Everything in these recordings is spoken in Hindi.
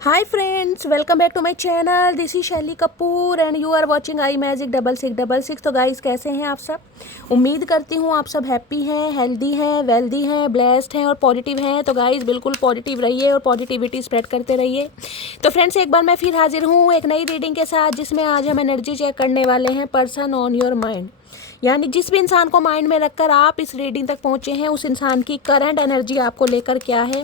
Hi friends, welcome back to my channel. This is शैली Kapoor and you are watching I magic 6666। तो गाइस कैसे हैं आप सब? उम्मीद करती हूँ आप सब हैप्पी हैं, हेल्दी हैं, वेल्दी हैं, ब्लेस्ड हैं और पॉजिटिव हैं। तो गाइस बिल्कुल पॉजिटिव रहिए और पॉजिटिविटी स्प्रेड करते रहिए। तो फ्रेंड्स एक बार मैं फिर हाजिर हूँ एक नई रीडिंग के साथ, जिसमें आज हम एनर्जी चेक करने वाले हैं पर्सन ऑन योर माइंड। यानी जिस भी इंसान को माइंड में रखकर आप इस रीडिंग तक पहुंचे हैं, उस इंसान की करंट एनर्जी आपको लेकर क्या है,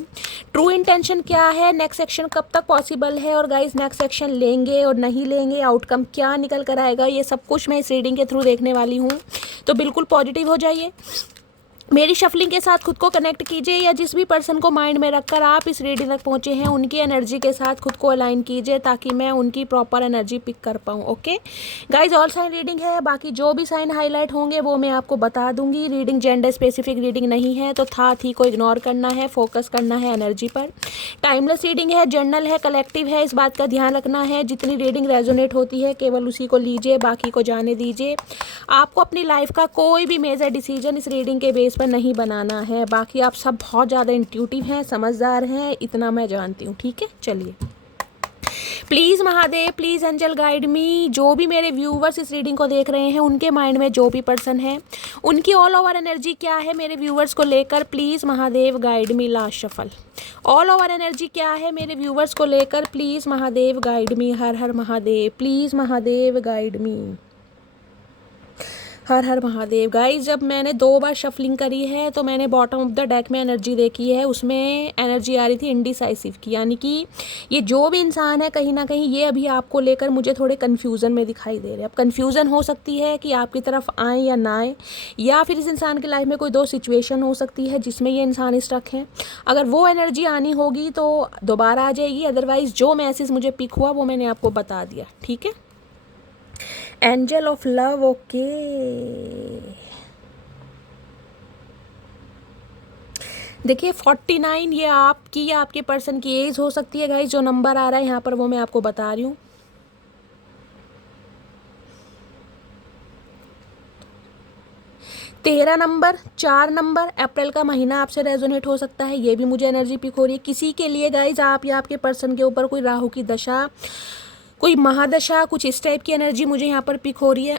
ट्रू इंटेंशन क्या है, नेक्स्ट सेक्शन कब तक पॉसिबल है, और गाइस नेक्स्ट सेक्शन लेंगे और नहीं लेंगे, आउटकम क्या निकल कर आएगा, ये सब कुछ मैं इस रीडिंग के थ्रू देखने वाली हूँ। तो बिल्कुल पॉजिटिव हो जाइए, मेरी शफलिंग के साथ खुद को कनेक्ट कीजिए, या जिस भी पर्सन को माइंड में रखकर आप इस रीडिंग तक पहुंचे हैं उनकी एनर्जी के साथ खुद को अलाइन कीजिए, ताकि मैं उनकी प्रॉपर एनर्जी पिक कर पाऊँ। Okay guys, all sign reading है, बाकी जो भी साइन हाईलाइट होंगे वो मैं आपको बता दूंगी। रीडिंग जेंडर स्पेसिफिक रीडिंग नहीं है, तो था थी को इग्नोर करना है, फोकस करना है एनर्जी पर। टाइमलेस रीडिंग है, जर्नल है, कलेक्टिव है, इस बात का ध्यान रखना है। जितनी रीडिंग रेजोनेट होती है केवल उसी को लीजिए, बाकी को जाने दीजिए। आपको अपनी लाइफ का कोई भी मेजर डिसीजन इस रीडिंग के बेस पर नहीं बनाना है। बाकी आप सब बहुत ज़्यादा इंट्यूटिव हैं, समझदार हैं, इतना मैं जानती हूँ। ठीक है, चलिए please Mahadev, please angel guide me. जो भी मेरे व्यूवर्स इस रीडिंग को देख रहे हैं, उनके माइंड में जो भी पर्सन है, उनकी ऑल ओवर एनर्जी क्या है मेरे व्यूवर्स को लेकर, please Mahadev guide me. Last shuffle, all over energy क्या है मेरे व्यूवर्स को लेकर, प्लीज़ महादेव गाइड मी। हर हर महादेव, प्लीज़ महादेव गाइड मी। हर हर महादेव। गाइस जब मैंने 2 बार शफलिंग करी है तो मैंने बॉटम ऑफ द डेक में एनर्जी देखी है, उसमें एनर्जी आ रही थी इंडिसाइसिव की, यानी कि ये जो भी इंसान है कहीं ना कहीं ये अभी आपको लेकर मुझे थोड़े कन्फ्यूज़न में दिखाई दे रहे हैं। अब कन्फ्यूज़न हो सकती है कि आपकी तरफ आए या ना आए, या फिर इस इंसान की लाइफ में कोई 2 सिचुएशन हो सकती है जिसमें ये इंसान स्ट्रक है। अगर वो एनर्जी आनी होगी तो दोबारा आ जाएगी, अदरवाइज़ जो मैसेज मुझे पिक हुआ वो मैंने आपको बता दिया। ठीक है, एंजल ऑफ लव। ओके, देखिए 49 ये आपकी या आपके पर्सन की एज हो सकती है। गाइस जो नंबर आ रहा है यहाँ पर वो मैं आपको बता रही हूँ। 13 नंबर, 4 नंबर, अप्रैल का महीना आपसे रेजोनेट हो सकता है, ये भी मुझे एनर्जी पिक हो रही है। किसी के लिए गाइज आप या आपके पर्सन के ऊपर कोई राहु की दशा, कोई महादशा, कुछ इस टाइप की एनर्जी मुझे यहाँ पर पिक हो रही है।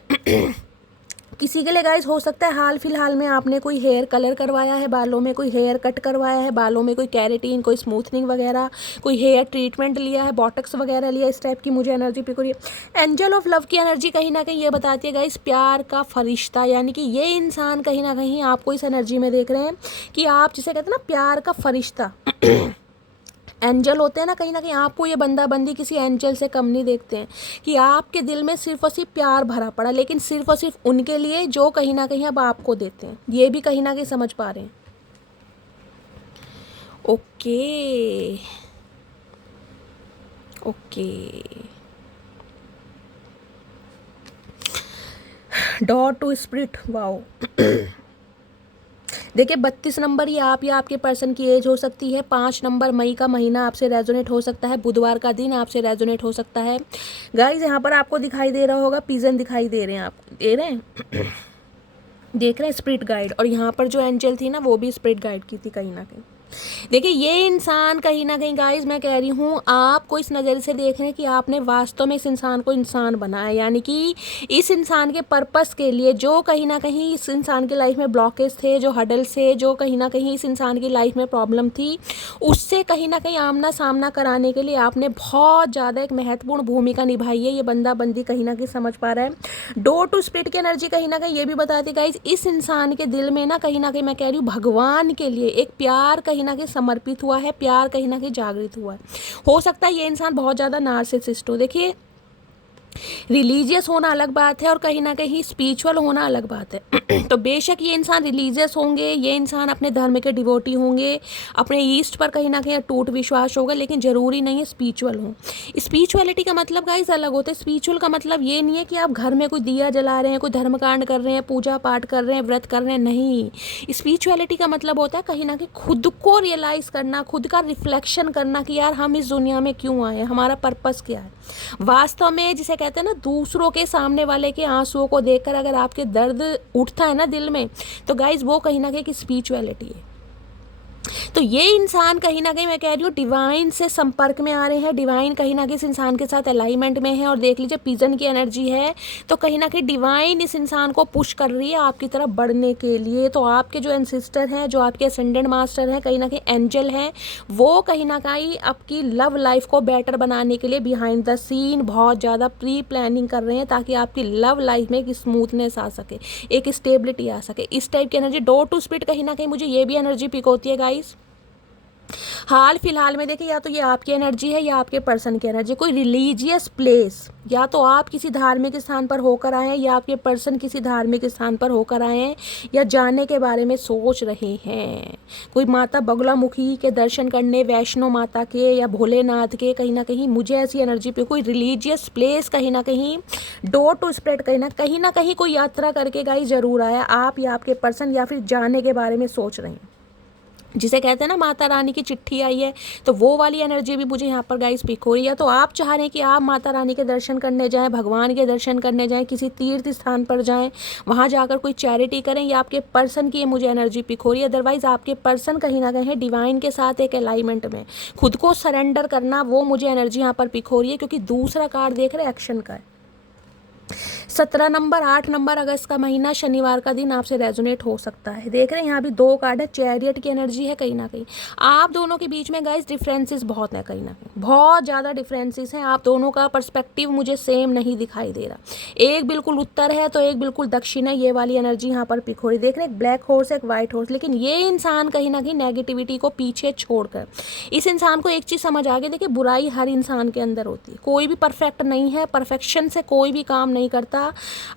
किसी के लिए गाइस हो सकता है हाल फिलहाल में आपने कोई हेयर कलर करवाया है, बालों में कोई हेयर कट करवाया है, बालों में कोई कैरेटीन, कोई स्मूथनिंग वगैरह, कोई हेयर ट्रीटमेंट लिया है, बॉटक्स वगैरह लिया, इस टाइप की मुझे एनर्जी पिक हो रही है। एंजल ऑफ लव की एनर्जी कहीं ना कहीं ये बताती है गाइस प्यार का फरिश्ता, यानी कि ये इंसान कहीं ना कहीं आपको इस एनर्जी में देख रहे हैं कि आप जिसे कहते हैं ना प्यार का फरिश्ता एंजल होते हैं ना कहीं आपको ये बंदा बंदी किसी एंजल से कम नहीं देखते हैं, कि आपके दिल में सिर्फ और सिर्फ प्यार भरा पड़ा, लेकिन सिर्फ और सिर्फ उनके लिए जो कहीं ना कहीं अब आपको देते हैं। ये भी कहीं ना कहीं समझ पा रहे हैं। Okay okay, door to spirit, wow. देखिए 32 नंबर ये आप या आपके पर्सन की एज हो सकती है। 5 नंबर मई का महीना आपसे रेजोनेट हो सकता है, बुधवार का दिन आपसे रेजोनेट हो सकता है। गाइज यहाँ पर आपको दिखाई दे रहा होगा, पिजन दिखाई दे रहे हैं, आपको दे रहे हैं देख रहे हैं स्पिरिट गाइड, और यहाँ पर जो एंजल थी ना वो भी स्पिरिट गाइड की थी कहीं ना कहीं। देखिए ये इंसान कहीं ना कहीं गाइज मैं कह रही हूँ आपको इस नज़र से देख रहे हैं कि आपने वास्तव में इस इंसान को इंसान बनाया, यानी कि इस इंसान के पर्पस के लिए जो कहीं ना कहीं इस इंसान की लाइफ में ब्लॉकेज थे, जो हडल्स थे, जो कहीं ना कहीं इस इंसान की लाइफ में प्रॉब्लम थी, उससे कहीं ना कहीं आमना सामना कराने के लिए आपने बहुत ज़्यादा एक महत्वपूर्ण भूमिका निभाई है। ये बंदा बंदी कहीं ना कहीं समझ पा रहा है। डोर टू स्पिरिट की एनर्जी कहीं ना कहीं ये भी बताती है गाइज इस इंसान के दिल में ना कहीं मैं कह रही हूँ भगवान के लिए एक प्यार कहीं ना कहीं समर्पित हुआ है, प्यार कहीं ना कहीं जागृत हुआ है। हो सकता है ये इंसान बहुत ज़्यादा नार्सिसिस्ट हो। देखिए रिलीजियस होना अलग बात है और कहीं ना कहीं स्पिरिचुअल होना अलग बात है। तो बेशक ये इंसान रिलीजियस होंगे, ये इंसान अपने धर्म के डिवोटी होंगे, अपने ईस्ट पर कहीं ना कहीं अटूट विश्वास होगा, लेकिन ज़रूरी नहीं है स्पिरिचुअल हो। स्पिरिचुअलिटी का मतलब गाइस अलग होता है। स्पिरिचुअल का मतलब ये नहीं है कि आप घर में कोई दिया जला रहे हैं, कोई धर्मकांड कर रहे हैं, पूजा पाठ कर रहे हैं, व्रत कर रहे हैं, नहीं। स्पिरिचुअलिटी का मतलब होता है कहीं ना कहीं खुद को रियलाइज़ करना, खुद का रिफ्लेक्शन करना कि यार हम इस दुनिया में क्यों आए, हमारा पर्पस क्या है। वास्तव में जिसे कहते हैं ना दूसरों के सामने वाले के आंसुओं को देखकर अगर आपके दर्द उठता है ना दिल में, तो गाइज वो कहीं ना कहीं स्पिरिचुअलिटी है। तो ये इंसान कहीं ना कहीं, मैं कह रही हूँ, डिवाइन से संपर्क में आ रहे हैं, डिवाइन कहीं ना कहीं इस इंसान के साथ अलाइनमेंट में है। और देख लीजिए पिजन की एनर्जी है, तो कहीं ना कहीं डिवाइन इस इंसान को पुश कर रही है आपकी तरफ बढ़ने के लिए। तो आपके जो एंसिस्टर हैं, जो आपके असेंडेंट मास्टर हैं, कहीं ना कहीं एंजल हैं, वो कहीं ना कहीं आपकी लव लाइफ को बेटर बनाने के लिए बिहाइंड द सीन बहुत ज़्यादा प्री प्लानिंग कर रहे हैं, ताकि आपकी लव लाइफ में एक स्मूथनेस आ सके, एक स्टेबिलिटी आ सके। इस टाइप की एनर्जी डोर टू स्पिरिट कहीं ना कहीं मुझे ये भी एनर्जी पिक होती है गाइस। हाल फिलहाल में देखिए, या तो ये आपकी एनर्जी है या आपके पर्सन की एनर्जी। कोई रिलीजियस प्लेस, या तो आप किसी धार्मिक स्थान पर होकर आए हैं, या आपके पर्सन किसी धार्मिक स्थान पर होकर आए हैं, या जाने के बारे में सोच रहे हैं। कोई माता बगलामुखी के दर्शन करने, वैष्णो माता के या भोलेनाथ के, कहीं ना कहीं मुझे ऐसी एनर्जी पे कोई रिलीजियस प्लेस कहीं ना कहीं डोर टू स्प्रेड कहीं ना कहीं कोई यात्रा करके गाइस जरूर आया। आप या आपके पर्सन या फिर जाने के बारे में सोच रहे हैं, जिसे कहते हैं ना माता रानी की चिट्ठी आई है, तो वो वाली एनर्जी भी मुझे यहाँ पर गाइस पिक हो रही है। तो आप चाह रहे हैं कि आप माता रानी के दर्शन करने जाएं, भगवान के दर्शन करने जाएं, किसी तीर्थ स्थान पर जाएं, वहाँ जाकर कोई चैरिटी करें, या आपके पर्सन की ये मुझे एनर्जी पिक हो रही है। अदरवाइज आपके पर्सन कहीं ना कहीं डिवाइन के साथ एक अलाइनमेंट में, खुद को सरेंडर करना, वो मुझे एनर्जी यहाँ पर पिक हो रही है। क्योंकि दूसरा कार्ड देख रहे एक्शन का है। 17 नंबर 8 नंबर अगस्त का महीना, शनिवार का दिन आपसे रेजोनेट हो सकता है। देख रहे हैं यहाँ भी 2 कार्ड है, चैरियट की एनर्जी है। कहीं ना कहीं आप दोनों के बीच में गाइस डिफरेंसेस बहुत है, कहीं ना कहीं बहुत ज़्यादा डिफरेंसेस हैं। आप दोनों का पर्सपेक्टिव मुझे सेम नहीं दिखाई दे रहा। एक बिल्कुल उत्तर है तो एक बिल्कुल दक्षिण है, ये वाली एनर्जी यहाँ पर पिक हो रही। देख रहे हैं एक ब्लैक हॉर्स है, एक वाइट हॉर्स। लेकिन ये इंसान कहीं ना कहीं नेगेटिविटी को पीछे छोड़कर, इस इंसान को एक चीज़ समझ आ गई, देखिए बुराई हर इंसान के अंदर होती है, कोई भी परफेक्ट नहीं है, परफेक्शन से कोई भी काम नहीं करता।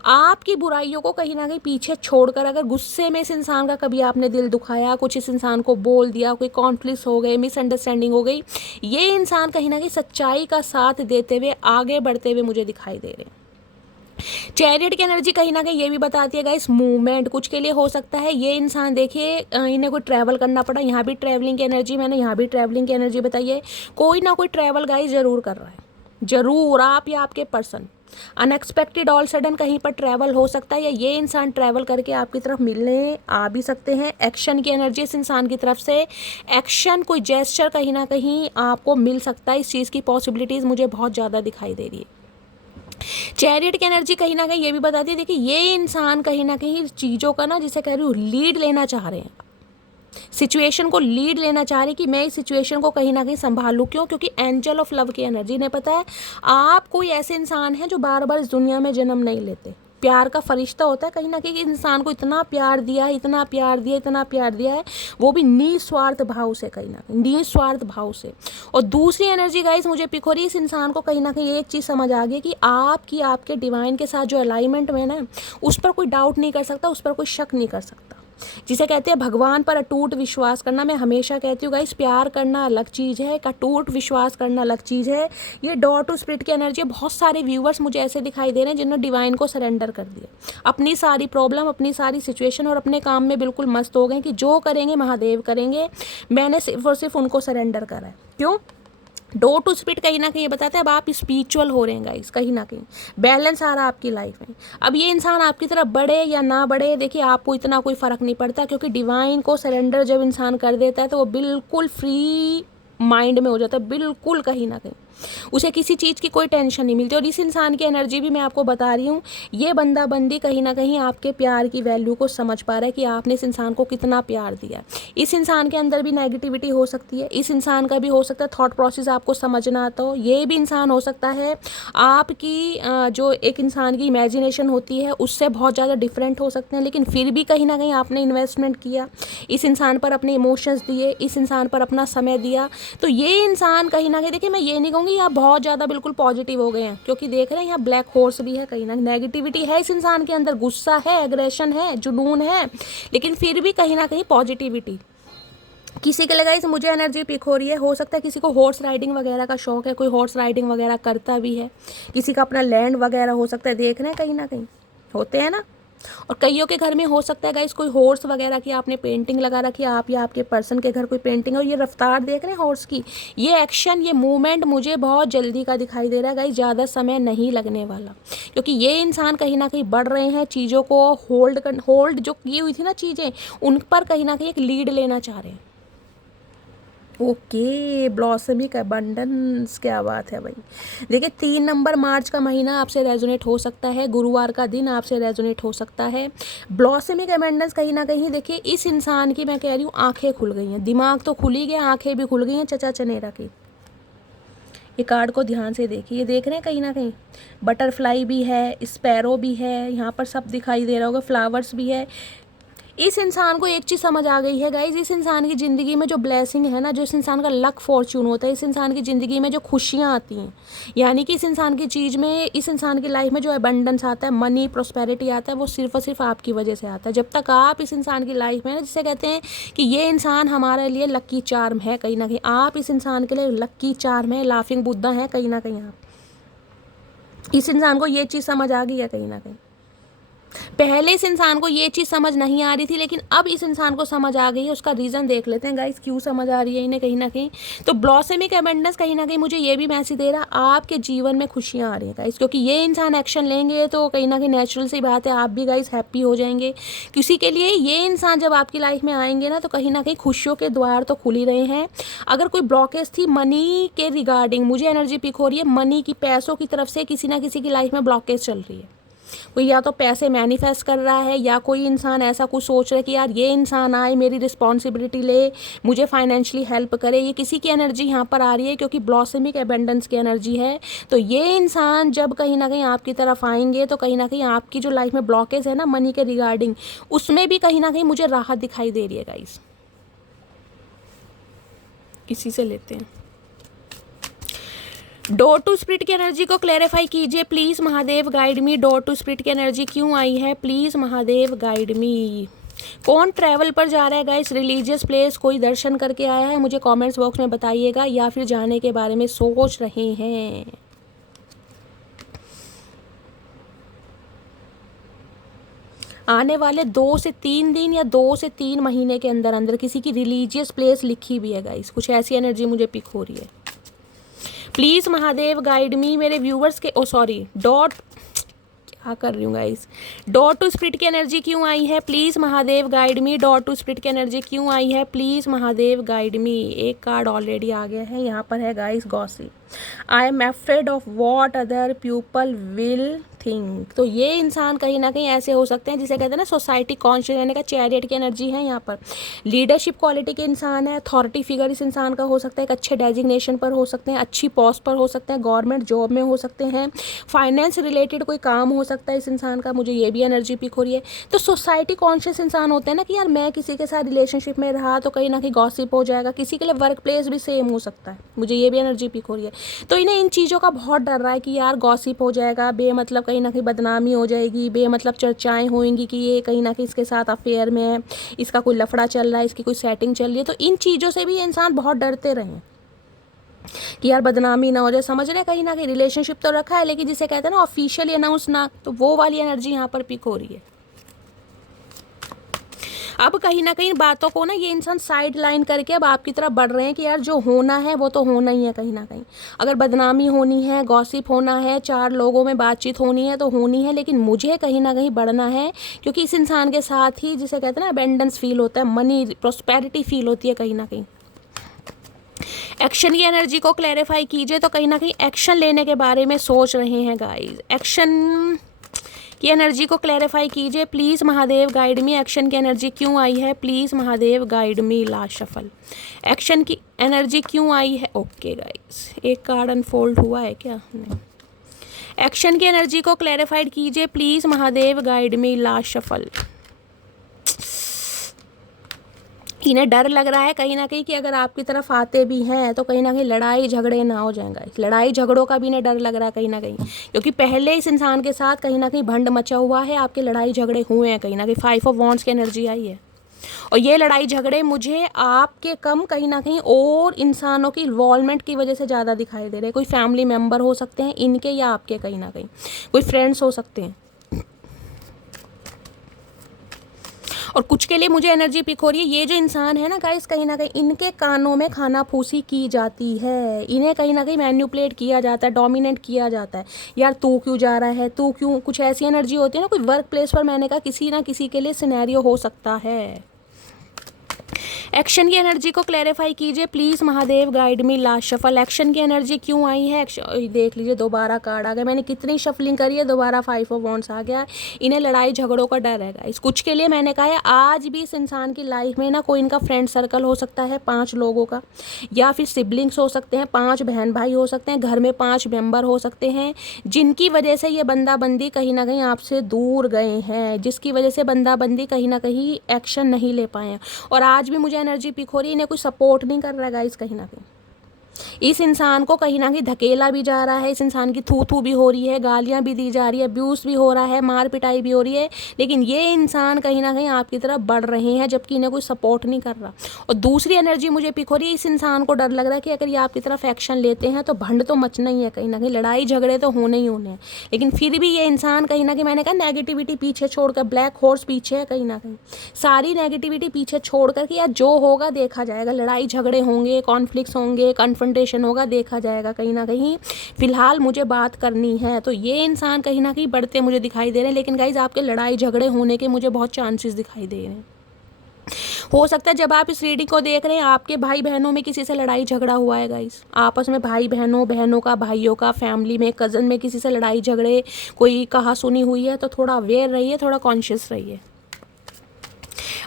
आपकी बुराइयों को कहीं ना कहीं पीछे छोड़कर, अगर गुस्से में इस इंसान का कभी आपने दिल दुखाया, कुछ इस इंसान को बोल दिया, कोई कॉन्फ्लिक्ट हो गए, मिसअंडरस्टैंडिंग हो गई, ये इंसान कहीं ना कहीं सच्चाई का साथ देते हुए आगे बढ़ते हुए मुझे दिखाई दे रहे हैं। चैरियट की एनर्जी कहीं ना कहीं ये भी बताती है गाइस मूवमेंट कुछ के लिए हो सकता है। ये इंसान देखिए इन्हें कोई ट्रैवल करना पड़ा, यहाँ भी ट्रैवलिंग की एनर्जी, मैंने यहाँ भी ट्रैवलिंग की एनर्जी बताई है। कोई ना कोई ट्रैवल गाइस जरूर कर रहा है, जरूर, आप या आपके पर्सन। अनएक्सपेक्टेड ऑल सडन कहीं पर ट्रैवल हो सकता है, या ये इंसान ट्रैवल करके आपकी तरफ मिलने आ भी सकते हैं। एक्शन की एनर्जी इस इंसान की तरफ से, एक्शन कोई जेस्चर कहीं ना कहीं आपको मिल सकता है। इस चीज़ की पॉसिबिलिटीज़ मुझे बहुत ज़्यादा दिखाई दे रही है। चैरियट की एनर्जी कहीं ना कहीं ये भी बताती है, देखिए ये इंसान कहीं ना कहीं चीज़ों का ना, जिसे कह रही हूँ, लीड लेना चाह रहे हैं, सिचुएशन को लीड लेना चाह रहे कि मैं इस सिचुएशन को कहीं ना कहीं संभालूं। क्यों? क्योंकि एंजल ऑफ लव की एनर्जी ने पता है आप कोई ऐसे इंसान हैं जो बार बार इस दुनिया में जन्म नहीं लेते। प्यार का फरिश्ता होता है कहीं ना कहीं, इंसान को इतना प्यार दिया है, इतना प्यार दिया, इतना प्यार दिया है, वो भी निस्वार्थ भाव से, कहीं ना कहीं निस्वार्थ भाव से। और दूसरी एनर्जी गाइस मुझे पिक हो रही है, इस इंसान को कहीं ना कहीं एक चीज़ समझ आ गई कि आपकी आपके डिवाइन के साथ जो अलाइनमेंट में ना, उस पर कोई डाउट नहीं कर सकता, उस पर कोई शक नहीं कर सकता। जिसे कहते हैं भगवान पर अटूट विश्वास करना। मैं हमेशा कहती हूँ गाइस, प्यार करना अलग चीज़ है, अटूट विश्वास करना अलग चीज़ है। ये डोर टू स्पिरिट की एनर्जी। बहुत सारे व्यूवर्स मुझे ऐसे दिखाई दे रहे हैं जिन्होंने डिवाइन को सरेंडर कर दिया, अपनी सारी प्रॉब्लम, अपनी सारी सिचुएशन, और अपने काम में बिल्कुल मस्त हो गए कि जो करेंगे महादेव करेंगे, मैंने सिर्फ और सिर्फ उनको सरेंडर करा है। क्यों? डोर टू स्पिरिट कहीं ना कहीं ये बताता है अब आप स्पिरिचुअल हो रहे हैं गाइस, कहीं ना कहीं बैलेंस आ रहा है आपकी लाइफ में। अब ये इंसान आपकी तरफ बढ़े या ना बढ़े, देखिए आपको इतना कोई फ़र्क नहीं पड़ता, क्योंकि डिवाइन को सरेंडर जब इंसान कर देता है तो वो बिल्कुल फ्री माइंड में हो जाता है, बिल्कुल कहीं ना कहीं उसे किसी चीज़ की कोई टेंशन नहीं मिलती। और इस इंसान की एनर्जी भी मैं आपको बता रही हूँ, ये बंदा बंदी कहीं ना कहीं आपके प्यार की वैल्यू को समझ पा रहा है कि आपने इस इंसान को कितना प्यार दिया। इस इंसान के अंदर भी नेगेटिविटी हो सकती है, इस इंसान का भी हो सकता है थॉट प्रोसेस आपको समझना आता हो। ये भी इंसान हो सकता है आपकी जो एक इंसान की इमेजिनेशन होती है उससे बहुत ज़्यादा डिफरेंट हो सकते हैं, लेकिन फिर भी कहीं ना कहीं आपने इन्वेस्टमेंट किया, इस इंसान पर अपने इमोशंस दिए, इस इंसान पर अपना समय दिया। तो ये इंसान कहीं ना कहीं, देखिए मैं ये नहीं कहूँगी आप बहुत ज़्यादा बिल्कुल पॉजिटिव हो गए हैं, क्योंकि देख रहे हैं यहाँ ब्लैक हॉर्स भी है, कहीं ना नेगेटिविटी है इस इंसान के अंदर, गुस्सा है, एग्रेशन है, जुनून है, लेकिन फिर भी कहीं ना कहीं पॉजिटिविटी। किसी के लिए गाइस मुझे एनर्जी पिक हो रही है, हो सकता है किसी को हॉर्स राइडिंग वगैरह का शौक है, कोई हॉर्स राइडिंग वगैरह करता भी है, किसी का अपना लैंड वगैरह हो सकता है, देख रहे हैं कहीं ना कहीं होते हैं ना। और कईयों के घर में हो सकता है गाइस कोई हॉर्स वगैरह की आपने पेंटिंग लगा रखी है, आप या आपके पर्सन के घर कोई पेंटिंग है। और ये रफ्तार देख रहे हैं हॉर्स की, ये एक्शन, ये मूवमेंट मुझे बहुत जल्दी का दिखाई दे रहा है गाइस, ज़्यादा समय नहीं लगने वाला, क्योंकि ये इंसान कहीं ना कहीं बढ़ रहे हैं, चीज़ों को होल्ड जो की हुई थी ना चीज़ें, उन पर कहीं ना कहीं एक लीड लेना चाह रहे हैं। ओके, ब्लॉसमिक अबंडेंस, क्या बात है भाई। देखिए 3 नंबर मार्च का महीना आपसे रेजोनेट हो सकता है, गुरुवार का दिन आपसे रेजोनेट हो सकता है। ब्लॉसमिक अबंडेंस कहीं ना कहीं देखिए इस इंसान की, मैं कह रही हूँ आंखें खुल गई हैं, दिमाग तो खुल ही गया, आंखें भी खुल गई हैं चचा चनेरा की। ये कार्ड को ध्यान से देखिए, ये देख रहे हैं कहीं ना कहीं बटरफ्लाई भी है, स्पैरो भी है, यहाँ पर सब दिखाई दे रहा होगा, फ्लावर्स भी है। इस इंसान को एक चीज़ समझ आ गई है गाइज, इस इंसान की ज़िंदगी में जो ब्लेसिंग है ना, जो इस इंसान का लक फॉर्च्यून होता है, इस इंसान की ज़िंदगी में जो खुशियाँ आती हैं, यानी कि इस इंसान की चीज़ में, इस इंसान की लाइफ में जो अबंडेंस आता है, मनी प्रॉस्पेरिटी आता है, वो सिर्फ और सिर्फ आपकी वजह से आता है। जब तक आप इस इंसान की लाइफ में ना, जिसे कहते हैं कि ये इंसान हमारे लिए लक्की चार्म है, कहीं ना कहीं आप इस इंसान के लिए लक्की चार्म है, लाफिंग बुद्धा है, कहीं ना कहीं आप इस इंसान को ये चीज़ समझ आ गई है कहीं ना कहीं। पहले इस इंसान को ये चीज़ समझ नहीं आ रही थी, लेकिन अब इस इंसान को समझ आ गई है। उसका रीज़न देख लेते हैं गाइस, क्यों समझ आ रही है इन्हें कहीं ना कहीं। तो ब्लॉसमिक अबंडेंस कहीं ना कहीं मुझे ये भी मैसेज दे रहा, आपके जीवन में खुशियाँ आ रही हैं गाइस, क्योंकि ये इंसान एक्शन लेंगे तो कहीं ना कहीं नेचुरल सी बात है, आप भी गाइस हैप्पी हो जाएंगे। किसी के लिए ये इंसान जब आपकी लाइफ में आएंगे ना, तो कहीं ना कहीं खुशियों के द्वार तो खुल ही रहे हैं। अगर कोई ब्लॉकेज थी मनी के रिगार्डिंग, मुझे एनर्जी पिक हो रही है मनी की, पैसों की तरफ से किसी ना किसी की लाइफ में ब्लॉकेज चल रही है। कोई या तो पैसे मैनिफेस्ट कर रहा है, या कोई इंसान ऐसा कुछ सोच रहा है कि यार ये इंसान आए, मेरी रिस्पॉन्सिबिलिटी ले, मुझे फाइनेंशियली हेल्प करे। ये किसी की एनर्जी यहाँ पर आ रही है, क्योंकि ब्लॉसमिक अबंडेंस की एनर्जी है। तो ये इंसान जब कहीं ना कहीं आपकी तरफ आएंगे, तो कहीं ना कहीं आपकी जो लाइफ में ब्लॉकेज है ना मनी के रिगार्डिंग, उसमें भी कहीं ना कहीं मुझे राहत दिखाई दे रही है गाइस। इसी से लेते हैं। डोर टू स्पिरिट की एनर्जी को क्लैरिफाई कीजिए please Mahadev, guide me. Door to spirit की एनर्जी क्यों आई है, प्लीज़ महादेव गाइड मी। कौन ट्रैवल पर जा रहा है गाइस, रिलीजियस प्लेस, कोई दर्शन करके आया है, मुझे कमेंट्स बॉक्स में बताइएगा, या फिर जाने के बारे में सोच रहे हैं। आने वाले 2 से 3 दिन या 2 से 3 महीने के अंदर अंदर किसी की रिलीजियस प्लेस लिखी भी है गाइस, कुछ ऐसी एनर्जी मुझे पिक हो रही है। प्लीज़ महादेव गाइड मी। मेरे व्यूवर्स के, ओ सॉरी, डॉट, क्या कर रही हूँ गाइस, डॉर टू स्पिरिट की एनर्जी क्यों आई है, please Mahadev guide me. Door to spirit की एनर्जी क्यों आई है, प्लीज़ महादेव गाइड मी। एक कार्ड ऑलरेडी आ गया है, यहाँ पर है guys gossip. I am afraid of what other people will think. तो ये इंसान कहीं ना कहीं ऐसे हो सकते हैं जिसे कहते हैं ना सोसाइटी कॉन्शियस रहने का, चैरियट की एनर्जी है यहाँ पर। लीडरशिप क्वालिटी के इंसान है, अथॉरिटी फिगर इस इंसान का हो सकता है, एक अच्छे डेजिग्नेशन पर हो सकते हैं, अच्छी पोस्ट पर हो सकते हैं, गवर्नमेंट जॉब में हो सकते हैं, फाइनेंस रिलेटेड कोई काम हो सकता है इस इंसान का, मुझे ये भी एनर्जी पिक हो रही है। तो सोसाइटी कॉन्शियस इंसान होते हैं ना कि यार मैं किसी के साथ रिलेशनशिप में रहा तो कहीं ना कहीं गॉसिप हो जाएगा, किसी के लिए वर्क प्लेस भी सेम हो सकता है, मुझे ये भी एनर्जी पिक हो रही है। तो इन्हें इन चीज़ों का बहुत डर रहा है कि यार गॉसिप हो जाएगा, बेमतलब कहीं ना कहीं बदनामी हो जाएगी, बेमतलब चर्चाएं होंगी कि ये कहीं ना कहीं इसके साथ अफेयर में है, इसका कोई लफड़ा चल रहा है, इसकी कोई सेटिंग चल रही है। तो इन चीज़ों से भी इंसान बहुत डरते रहे कि यार बदनामी ना हो जाए, समझ रहे हैं, कहीं ना कहीं रिलेशनशिप तो रखा है लेकिन जिसे कहते हैं ना ऑफिशियली अनाउंस ना, तो वो वाली एनर्जी यहाँ पर पिक हो रही है। अब कहीं ना कहीं बातों को ना ये इंसान साइड लाइन करके अब आपकी तरफ बढ़ रहे हैं कि यार जो होना है वो तो होना ही है कहीं ना कहीं। अगर बदनामी होनी है, गॉसिप होना है, 4 लोगों में बातचीत होनी है तो होनी है, लेकिन मुझे कहीं ना कहीं बढ़ना है, क्योंकि इस इंसान के साथ ही जिसे कहते हैं ना अबेंडेंस फील होता है, मनी प्रॉस्पेरिटी फील होती है कहीं ना कहीं। एक्शन की एनर्जी को क्लैरिफाई कीजिए, तो कहीं ना कहीं एक्शन लेने के बारे में सोच रहे हैं गाइस। एक्शन की एनर्जी को क्लैरिफाई कीजिए please Mahadev guide me. Action की एनर्जी क्यों आई है, please Mahadev guide me. Last shuffle, action की एनर्जी क्यों आई है। ओके गाइस, एक कार्ड अनफोल्ड हुआ है क्या, नहीं। एक्शन की एनर्जी को क्लैरिफाइड कीजिए please Mahadev guide me. Last shuffle, इन्हें डर लग रहा है कहीं ना कहीं कि अगर आपकी तरफ आते भी हैं तो कहीं ना कहीं लड़ाई झगड़े ना हो जाएंगे। इस लड़ाई झगड़ों का भी इन्हें डर लग रहा है कहीं ना कहीं, क्योंकि पहले इस इंसान के साथ कहीं ना कहीं भंड मचा हुआ है, आपके लड़ाई झगड़े हुए हैं कहीं ना कहीं। 5 ऑफ वॉन्ड्स की एनर्जी आई है, और ये लड़ाई झगड़े मुझे आपके कम कहीं ना कहीं और इंसानों की इन्वॉल्वमेंट की वजह से ज़्यादा दिखाई दे रहे हैं। कोई फैमिली मेम्बर हो सकते हैं इनके या आपके, कहीं ना कहीं कोई फ्रेंड्स हो सकते हैं। और कुछ के लिए मुझे एनर्जी पिक हो रही है, ये जो इंसान है ना गाइस, कहीं ना कहीं इनके कानों में खाना फूसी की जाती है, इन्हें कहीं ना कहीं मैन्युपुलेट किया जाता है, डोमिनेट किया जाता है। यार तू क्यों जा रहा है, तू क्यों, कुछ ऐसी एनर्जी होती है ना। कोई वर्क प्लेस पर मैंने कहा किसी ना किसी के लिए सिनेरियो हो सकता है। एक्शन की एनर्जी को क्लैरिफाई कीजिए please Mahadev, guide me last shuffle. Action की एनर्जी क्यों आई है? देख लीजिए दोबारा कार्ड आ गया। मैंने कितनी शफलिंग करी है, दोबारा 5 ऑफ वॉन्ड्स आ गया। इन्हें लड़ाई झगड़ों का डर है गाइस। कुछ के लिए मैंने कहा है आज भी इस इंसान की लाइफ में ना कोई इनका फ्रेंड सर्कल हो सकता है 5 लोगों का, या फिर सिबलिंग्स हो सकते हैं, 5 बहन भाई हो सकते हैं, घर में 5 मेंबर हो सकते हैं, जिनकी वजह से ये बंदा बंदी कहीं ना कहीं आपसे दूर गए हैं, जिसकी वजह से बंदा बंदी कहीं ना कहीं एक्शन नहीं ले पाए हैं। और आज भी मुझे एनर्जी पिक हो रही है, इन्हें कोई सपोर्ट नहीं कर रहा है गाइस। कहीं ना कहीं इस इंसान को कहीं ना कहीं धकेला भी जा रहा है, इस इंसान की थू थू भी हो रही है, गालियां भी दी जा रही है, अब्यूज़ भी हो रहा है, मार पिटाई भी हो रही है, लेकिन ये इंसान कहीं ना कहीं आपकी तरफ बढ़ रहे हैं जबकि इन्हें कोई सपोर्ट नहीं कर रहा। और दूसरी एनर्जी मुझे पिक हो रही है, इस इंसान को डर लग रहा है कि अगर ये आपकी तरफ एक्शन लेते हैं तो भंड तो मचना ही है, कहीं ना कहीं लड़ाई झगड़े तो होने ही होने हैं। लेकिन फिर भी ये इंसान कहीं ना कहीं, मैंने कहा नेगेटिविटी पीछे छोड़कर, ब्लैक हॉर्स पीछे है कहीं ना कहीं, सारी नेगेटिविटी पीछे छोड़ कर कि यार जो होगा देखा जाएगा, लड़ाई झगड़े होंगे, कॉन्फ्लिक्ट्स होंगे, कन्फ्रंटेशन होगा, देखा जाएगा कहीं ना कहीं, फिलहाल मुझे बात करनी है। तो ये इंसान कहीं ना कहीं बढ़ते मुझे दिखाई दे रहे हैं, लेकिन गाइज आपके लड़ाई झगड़े होने के मुझे बहुत चांसेस दिखाई दे रहे हैं। हो सकता है जब आप इस रीडिंग को देख रहे हैं आपके भाई बहनों में किसी से लड़ाई झगड़ा हुआ है गाइस, आपस में भाई बहनों, बहनों का भाइयों का, फैमिली में कज़न में किसी से लड़ाई झगड़े, कोई कहा सुनी हुई है, तो थोड़ा अवेयर रहिए, थोड़ा कॉन्शियस रहिए।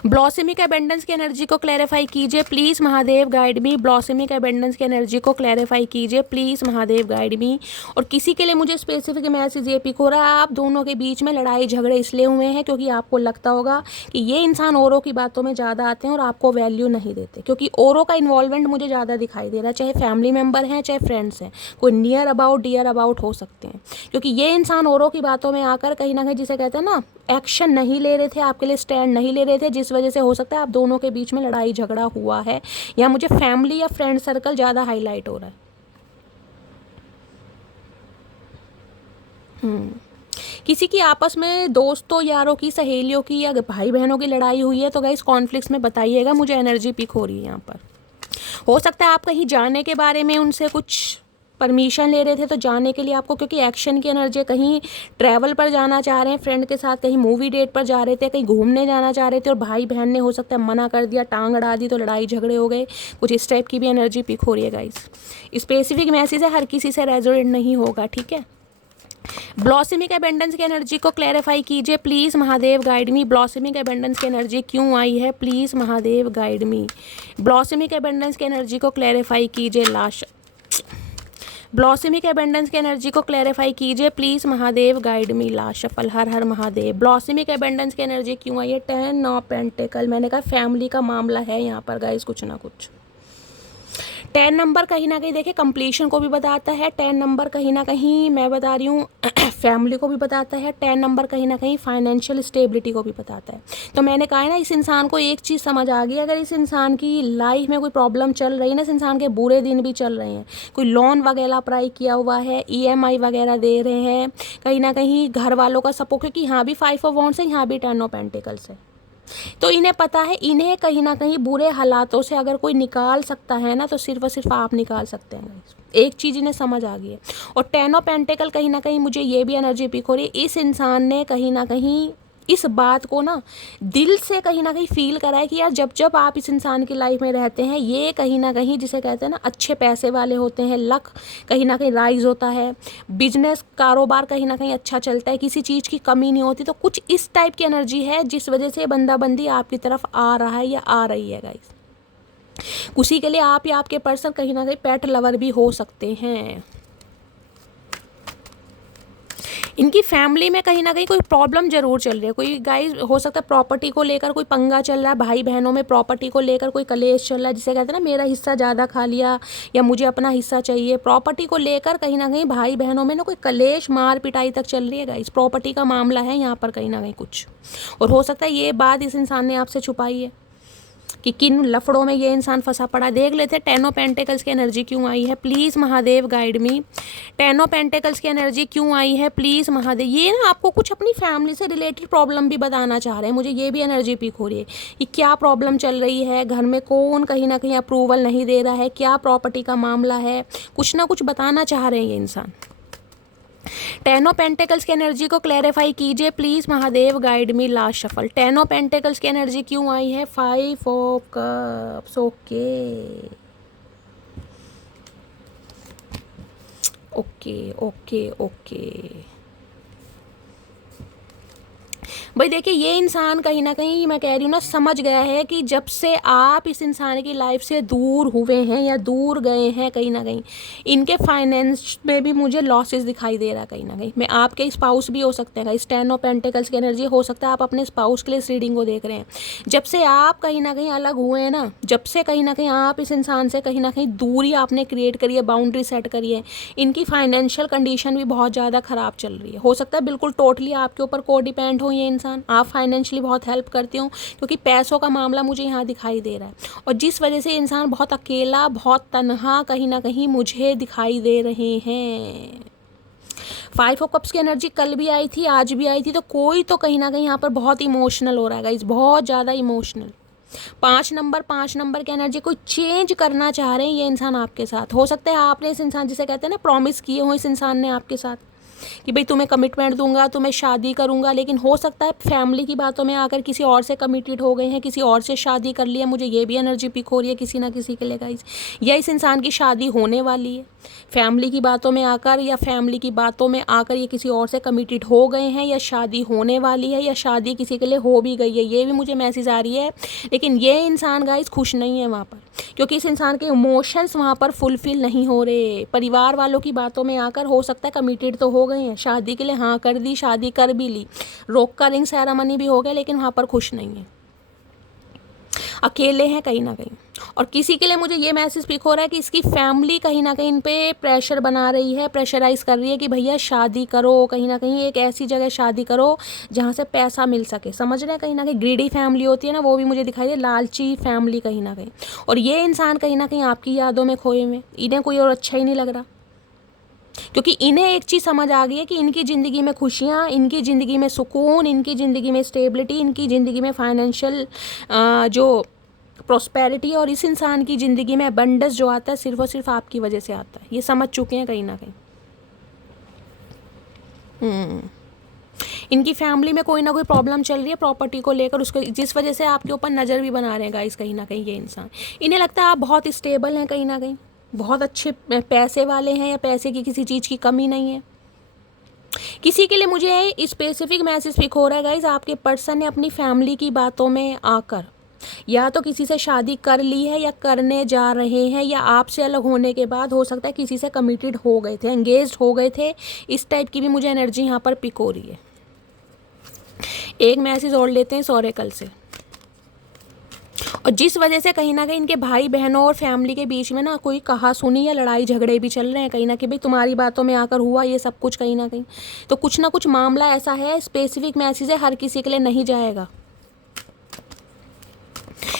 ब्लॉसमिक एबेंडेंस की एनर्जी को क्लैरिफाई कीजिए please Mahadev, guide me. Blossomic abundance की एनर्जी को क्लैरिफाई कीजिए प्लीज़ महादेव, गाइड मी। और किसी के लिए मुझे स्पेसिफिक मैसेज ये पिक हो रहा है, आप दोनों के बीच में लड़ाई झगड़े इसलिए हुए हैं क्योंकि आपको लगता होगा कि ये इंसान औरों की बातों में ज़्यादा आते हैं और आपको वैल्यू नहीं देते, क्योंकि औरों का इन्वॉल्वमेंट मुझे ज़्यादा दिखाई दे रहा है, चाहे फैमिली मेम्बर हैं चाहे फ्रेंड्स हैं, कोई नियर अबाउट डियर अबाउट हो सकते हैं, क्योंकि ये इंसान औरों की बातों में आकर कहीं ना कहीं, जिसे कहते हैं ना, एक्शन नहीं ले रहे थे, आपके लिए स्टैंड नहीं ले रहे थे, जिस वजह से हो सकता है आप दोनों के बीच में लड़ाई झगड़ा हुआ है, या मुझे फैमिली या फ्रेंड सर्कल ज़्यादा हाईलाइट हो रहा है। किसी की आपस में दोस्तों, यारों की, सहेलियों की या भाई बहनों की लड़ाई हुई है तो गाइस कॉन्फ्लिक्ट्स में बताइएगा, मुझे एनर्जी पिक हो रही है यहाँ पर। हो सकता है आप कहीं जाने के बारे में उनसे कुछ परमिशन ले रहे थे, तो जाने के लिए आपको, क्योंकि एक्शन की एनर्जी, कहीं ट्रैवल पर जाना चाह रहे हैं फ्रेंड के साथ, कहीं मूवी डेट पर जा रहे थे, कहीं घूमने जाना चाह रहे थे और भाई बहन ने हो सकता है मना कर दिया, टांग अड़ा दी, तो लड़ाई झगड़े हो गए, कुछ इस टाइप की भी एनर्जी पिक हो रही है गाइस। स्पेसिफिक मैसेज है, हर किसी से रेजोनेट नहीं होगा, ठीक है। ब्लॉसमिक एबेंडेंस की एनर्जी को क्लैरिफाई कीजिए please Mahadev, guide me. Blossomic abundance की एनर्जी क्यों आई है please Mahadev, guide me. Blossomic abundance की एनर्जी को क्लैरिफाई कीजिए लास्ट। ब्लॉसमिक एबेंडेंस की एनर्जी को क्लैरिफाई कीजिए please Mahadev, guide me last shuffle. हर हर महादेव। ब्लॉसमिक एबेंडेंस की एनर्जी क्यों आई है? 10 ऑफ पेंटिकल। मैंने कहा फैमिली का मामला है यहाँ पर गाइस, कुछ ना कुछ। 10 नंबर कहीं ना कहीं देखिए कंप्लीशन को भी बताता है, 10 नंबर कहीं ना कहीं मैं बता रही हूँ फैमिली को भी बताता है, 10 नंबर कहीं ना कहीं फाइनेंशियल स्टेबिलिटी को भी बताता है। तो मैंने कहा है ना, इस इंसान को एक चीज़ समझ आ गई, अगर इस इंसान की लाइफ में कोई प्रॉब्लम चल रही है ना, इस इंसान के बुरे दिन भी चल रहे हैं, कोई लोन वगैरह अप्लाई किया हुआ है, EMI वगैरह दे रहे हैं, कहीं ना कहीं घर वालों का सपोर्ट, क्योंकि यहाँ भी 5 ऑफ वॉन्ड्स है, यहाँ भी 10 ऑफ पेंटिकल्स है, तो इन्हें पता है, इन्हें कहीं ना कहीं बुरे हालातों से अगर कोई निकाल सकता है ना, तो सिर्फ और सिर्फ आप निकाल सकते हैं। एक चीज़ इन्हें समझ आ गई है। और 10 ऑफ पेंटिकल कहीं ना कहीं मुझे ये भी एनर्जी पिक हो रही है, इस इंसान ने कहीं ना कहीं इस बात को ना दिल से कहीं ना कहीं फील करा है कि यार जब जब आप इस इंसान की लाइफ में रहते हैं, ये कहीं ना कहीं जिसे कहते हैं ना अच्छे पैसे वाले होते हैं, लक कहीं ना कहीं राइज होता है, बिजनेस कारोबार कहीं ना कहीं अच्छा चलता है, किसी चीज़ की कमी नहीं होती। तो कुछ इस टाइप की एनर्जी है जिस वजह से बंदा बंदी आपकी तरफ आ रहा है या आ रही है गाइस। किसी के लिए आप या आपके पर्सन कहीं ना कहीं पेट लवर भी हो सकते हैं। इनकी फैमिली में कहीं ना कहीं कोई प्रॉब्लम जरूर चल रही है, कोई गाइस हो सकता है प्रॉपर्टी को लेकर कोई पंगा चल रहा है, भाई बहनों में प्रॉपर्टी को लेकर कोई कलेश चल रहा है, जिसे कहते हैं ना मेरा हिस्सा ज़्यादा खा लिया या मुझे अपना हिस्सा चाहिए। प्रॉपर्टी को लेकर कहीं ना कहीं भाई बहनों में ना कोई कलेश, मार पिटाई तक चल रही है गाइस। प्रॉपर्टी का मामला है यहाँ पर कहीं ना कहीं कुछ, और हो सकता है ये बात इस इंसान ने आपसे छुपाई है कि किन लफड़ों में ये इंसान फंसा पड़ा। देख लेते हैं 10 ऑफ पेंटिकल्स की एनर्जी क्यों आई है please Mahadev, guide me. 10 of pentacles की एनर्जी क्यों आई है प्लीज़ महादेव। ये ना आपको कुछ अपनी फैमिली से रिलेटेड प्रॉब्लम भी बताना चाह रहे हैं, मुझे ये भी एनर्जी पिक हो रही है कि क्या प्रॉब्लम चल रही है, घर में कौन कहीं ना कहीं अप्रूवल नहीं दे रहा है, क्या प्रॉपर्टी का मामला है, कुछ ना कुछ बताना चाह रहे हैं ये इंसान। टेन ऑफ पेंटिकल्स की एनर्जी को क्लैरिफाई कीजिए please Mahadev, guide me last shuffle. Ten of pentacles की एनर्जी क्यों आई है? Five of cups. ओके। भाई देखिए, ये इंसान कहीं ना कहीं, मैं कह रही हूँ ना, समझ गया है कि जब से आप इस इंसान की लाइफ से दूर हुए हैं या दूर गए हैं, कहीं ना कहीं इनके फाइनेंस में भी मुझे लॉसेस दिखाई दे रहा है कहीं ना कहीं। मैं आपके स्पाउस भी हो सकते हैं, इस टेन ऑफ पेंटिकल्स की एनर्जी हो सकता है आप अपने स्पाउस के लिए इस रीडिंग को देख रहे हैं। जब से आप कहीं ना कहीं अलग हुए हैं ना, जब से कहीं ना कहीं आप इस इंसान से कहीं ना कहीं दूरी आपने क्रिएट करी है, बाउंड्री सेट करी है, इनकी फाइनेंशियल कंडीशन भी बहुत ज़्यादा ख़राब चल रही है। हो सकता है बिल्कुल टोटली आपके ऊपर को डिपेंड हो ये इंसान, आप फाइनेंशियली बहुत हेल्प करते हो, क्योंकि पैसों का मामला मुझे यहाँ दिखाई दे रहा है। और जिस वजह से इंसान बहुत अकेला, बहुत तन्हा कहीं ना कहीं मुझे दिखाई दे रहे हैं। फाइव ऑफ कप्स की एनर्जी कल भी आई थी, आज भी आई थी, तो कोई तो कहीं ना कहीं यहाँ पर बहुत इमोशनल हो रहा है गाइस, बहुत ज़्यादा इमोशनल। पाँच नंबर की एनर्जी कोई चेंज करना चाह रहे हैं ये इंसान आपके साथ। हो सकता है आपने इस इंसान, जिसे कहते हैं ना प्रॉमिस किए हो इस इंसान ने आपके साथ कि भाई तुम्हें कमिटमेंट दूंगा, तुम्हें शादी करूंगा, लेकिन हो सकता है फैमिली की बातों में आकर किसी और से कमिटेड हो गए हैं, किसी और से शादी कर लिया। मुझे ये भी एनर्जी पिक हो रही है किसी ना किसी के लिए गाइस, या इस इंसान की शादी होने वाली है। फैमिली की बातों में आकर या फैमिली की बातों में आकर ये किसी और से कमिटेड हो गए हैं, या शादी होने वाली है, या शादी किसी के लिए हो भी गई है, ये भी मुझे मैसेज आ रही है। लेकिन ये इंसान गाइस खुश नहीं है वहाँ पर, क्योंकि इस इंसान के इमोशंस वहाँ पर फुलफिल नहीं हो रहे। परिवार वालों की बातों में आकर हो सकता है कमिटेड तो हो गए हैं, शादी के लिए हाँ कर दी, शादी कर भी ली, रोक का रिंग सेरेमनी भी हो गया, लेकिन वहाँ पर खुश नहीं है, अकेले हैं कहीं ना कहीं। और किसी के लिए मुझे ये मैसेज पिक हो रहा है कि इसकी फैमिली कहीं ना कहीं इन पे प्रेशर बना रही है, प्रेशराइज कर रही है कि भैया शादी करो, कहीं ना कहीं एक ऐसी जगह शादी करो जहाँ से पैसा मिल सके। समझ रहे हैं, कहीं ना कहीं ग्रीडी फैमिली होती है ना, वो भी मुझे दिखाई दे, लालची फैमिली कहीं ना कहीं। और ये इंसान कहीं ना कहीं आपकी यादों में खोए हुए, इन्हें कोई और अच्छा ही नहीं लग रहा, क्योंकि इन्हें एक चीज़ समझ आ गई है कि इनकी ज़िंदगी में खुशियाँ, इनकी ज़िंदगी में सुकून, इनकी ज़िंदगी में स्टेबिलिटी, इनकी ज़िंदगी में फाइनेंशियल जो प्रॉस्पेरिटी और इस इंसान की ज़िंदगी में अबंडेंस जो आता है सिर्फ और सिर्फ आपकी वजह से आता है। ये समझ चुके हैं कहीं ना कहीं। इनकी फैमिली में कोई ना कोई प्रॉब्लम चल रही है प्रॉपर्टी को लेकर, उसको जिस वजह से आपके ऊपर नज़र भी बना रहे हैं गाइस कहीं ना कहीं ये इंसान। इन्हें लगता है आप बहुत स्टेबल हैं, कहीं ना कहीं बहुत अच्छे पैसे वाले हैं, या पैसे की किसी चीज़ की कमी नहीं है। किसी के लिए मुझे स्पेसिफिक मैसेज पिक हो रहा है गाइस, आपके पर्सन ने अपनी फैमिली की बातों में आकर या तो किसी से शादी कर ली है, या करने जा रहे हैं, या आपसे अलग होने के बाद हो सकता है किसी से कमिटेड हो गए थे, एंगेज्ड हो गए थे। इस टाइप की भी मुझे एनर्जी यहाँ पर पिक हो रही है। एक मैसेज और लेते हैं ओरेकल से। और जिस वजह से कहीं ना कहीं इनके भाई बहनों और फैमिली के बीच में ना कोई कहा सुनी या लड़ाई झगड़े भी चल रहे हैं कहीं ना, कि भाई तुम्हारी बातों में आकर हुआ ये सब कुछ कहीं ना कहीं, तो कुछ ना कुछ मामला ऐसा है। स्पेसिफिक मैसेज है, हर किसी के लिए नहीं जाएगा।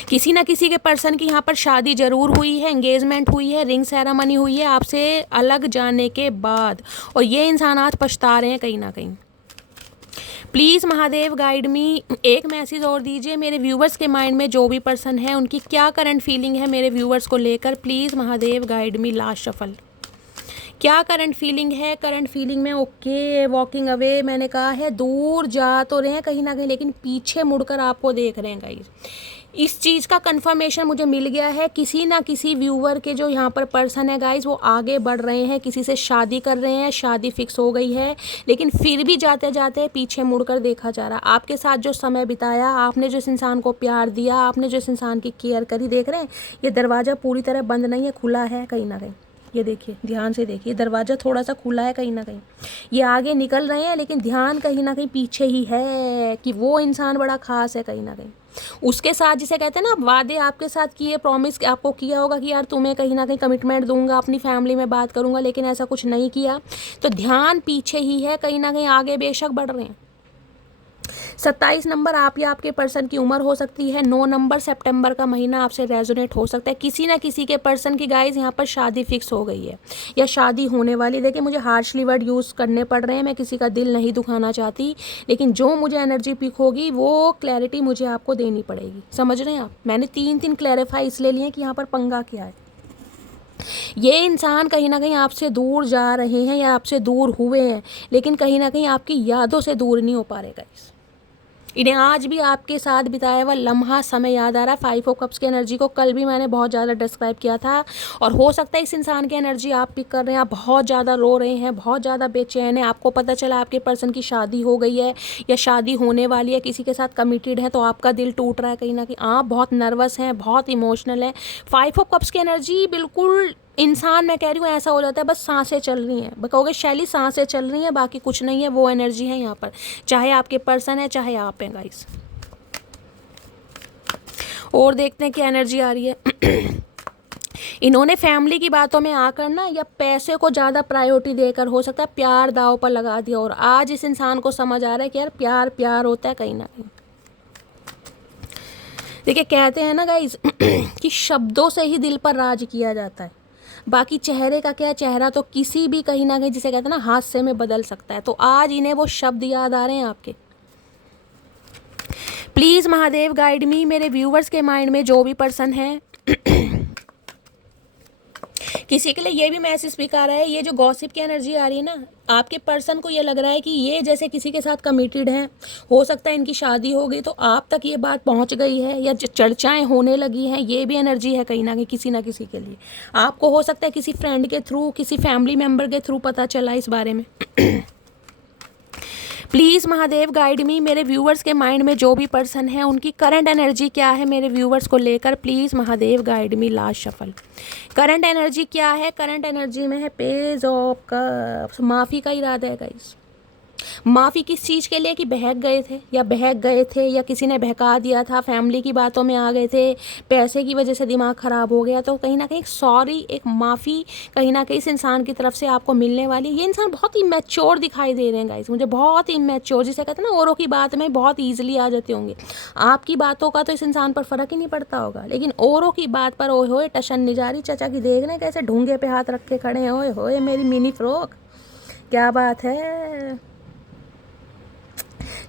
किसी ना किसी के पर्सन की यहाँ पर शादी जरूर हुई है, एंगेजमेंट हुई है, रिंग सेरेमनी हुई है आपसे अलग जाने के बाद, और ये इंसान आज पछता रहे हैं कहीं ना कहीं। प्लीज़ महादेव गाइड मी, एक मैसेज और दीजिए मेरे व्यूवर्स के माइंड में, जो भी पर्सन है उनकी क्या करंट फीलिंग है मेरे व्यूवर्स को लेकर। Please Mahadev guide me last shuffle, क्या करंट फीलिंग है? करंट फीलिंग में ओके, वॉकिंग अवे मैंने कहा है, दूर जा तो रहे हैं कहीं ना कहीं, लेकिन पीछे मुड़कर आपको देख रहे हैं गाइस। इस चीज़ का कंफर्मेशन मुझे मिल गया है, किसी ना किसी व्यूवर के जो यहाँ पर पर्सन है गाइस, वो आगे बढ़ रहे हैं, किसी से शादी कर रहे हैं, शादी फिक्स हो गई है, लेकिन फिर भी जाते जाते पीछे मुड़कर देखा जा रहा। आपके साथ जो समय बिताया, आपने जिस इंसान को प्यार दिया, आपने जिस इंसान की केयर करी, देख रहे हैं ये दरवाज़ा पूरी तरह बंद नहीं है, खुला है कहीं ना कहीं। ये देखिए, ध्यान से देखिए, दरवाज़ा थोड़ा सा खुला है कहीं ना कहीं। ये आगे निकल रहे हैं, लेकिन ध्यान कहीं ना कहीं पीछे ही है कि वो इंसान बड़ा खास है कहीं ना कहीं। उसके साथ, जिसे कहते हैं ना वादे आपके साथ किए, प्रॉमिस आपको किया होगा कि यार तुम्हें कहीं ना कहीं कमिटमेंट दूंगा, अपनी फैमिली में बात करूंगा, लेकिन ऐसा कुछ नहीं किया, तो ध्यान पीछे ही है कहीं ना कहीं, आगे बेशक बढ़ रहे हैं। 27 नंबर आप या आपके पर्सन की उम्र हो सकती है। 9 नंबर सितंबर का महीना आपसे रेजोनेट हो सकता है। किसी ना किसी के पर्सन की गाइस यहाँ पर शादी फिक्स हो गई है या शादी होने वाली। देखिए मुझे हार्शली वर्ड यूज़ करने पड़ रहे हैं, मैं किसी का दिल नहीं दुखाना चाहती, लेकिन जो मुझे एनर्जी पिक होगी वो क्लैरिटी मुझे आपको देनी पड़ेगी। समझ रहे हैं आप? मैंने 3 क्लैरिफाई इसलिए लिए कि यहाँ पर पंगा क्या है। ये इंसान कहीं ना कहीं आपसे दूर जा रहे हैं या आपसे दूर हुए हैं, लेकिन कहीं ना कहीं आपकी यादों से दूर नहीं हो पा रहे गाइस। इन्हें आज भी आपके साथ बिताया हुआ लम्हा समय याद आ रहा है। 5 ऑफ कप्स की एनर्जी को कल भी मैंने बहुत ज़्यादा डिस्क्राइब किया था, और हो सकता है इस इंसान की एनर्जी आप पिक कर रहे हैं। आप बहुत ज़्यादा रो रहे हैं, बहुत ज़्यादा बेचैन है, आपको पता चला आपके पर्सन की शादी हो गई है या शादी होने वाली है, किसी के साथ कमिटेड है, तो आपका दिल टूट रहा है कहीं ना कहीं, आप बहुत नर्वस हैं, बहुत इमोशनल है। 5 ऑफ कप्स की एनर्जी बिल्कुल इंसान, मैं कह रही हूँ ऐसा हो जाता है बस सांसें चल रही हैं, कहोगे शैली सांसें चल रही हैं, बाकी कुछ नहीं है, वो एनर्जी है यहाँ पर, चाहे आपके पर्सन है चाहे आप हैं गाइस। और देखते हैं क्या एनर्जी आ रही है। इन्होंने फैमिली की बातों में आकर ना या पैसे को ज़्यादा प्रायोरिटी देकर हो सकता है प्यार दाव पर लगा दिया, और आज इस इंसान को समझ आ रहा है कि यार प्यार प्यार होता है कहीं ना कहीं। देखिए कहते हैं ना गाइस कि शब्दों से ही दिल पर राज किया जाता है, बाकी चेहरे का क्या, चेहरा तो किसी भी कहीं ना कहीं जिसे कहते हैं ना हादसे में बदल सकता है। तो आज इन्हें वो शब्द याद आ रहे हैं आपके। प्लीज़ महादेव गाइड मी, मेरे व्यूवर्स के माइंड में जो भी पर्सन है किसी के लिए ये भी मैसेज स्पीक आ रहा है, ये जो गॉसिप की एनर्जी आ रही है ना, आपके पर्सन को ये लग रहा है कि ये जैसे किसी के साथ कमिटेड हैं, हो सकता है इनकी शादी हो गई तो आप तक ये बात पहुंच गई है या चर्चाएं होने लगी हैं, ये भी एनर्जी है कहीं ना कहीं किसी ना किसी के लिए। आपको हो सकता है किसी फ्रेंड के थ्रू, किसी फैमिली मेम्बर के थ्रू पता चला इस बारे में। प्लीज़ महादेव गाइड मी, मेरे व्यूवर्स के माइंड में जो भी पर्सन है उनकी करंट एनर्जी क्या है मेरे व्यूवर्स को लेकर, please Mahadev guide me. Last shuffle, current energy क्या है? करंट एनर्जी में है पेज ऑफ कप्स, माफ़ी का इरादा है गाइस। माफ़ी किस चीज़ के लिए? कि बहक गए थे या किसी ने बहका दिया था, फैमिली की बातों में आ गए थे, पैसे की वजह से दिमाग ख़राब हो गया, तो कहीं ना कहीं सॉरी, एक माफ़ी कहीं ना कहीं इस इंसान की तरफ से आपको मिलने वाली। ये इंसान बहुत ही मैच्योर दिखाई दे रहे हैं गाइस मुझे, बहुत ही मैच्योर, जिसे कहते हैं ना औरों की बात में बहुत ईजिली आ जाते होंगे। आपकी बातों का तो इस इंसान पर फ़र्क ही नहीं पड़ता होगा, लेकिन औरों की बात पर ओए होए टशन नहीं जा रही। चचा की देख रहे हैं कैसे ढूंढे पे हाथ रख के खड़े हैं, ओए होए मेरी मिनी फ्रॉक, क्या बात है।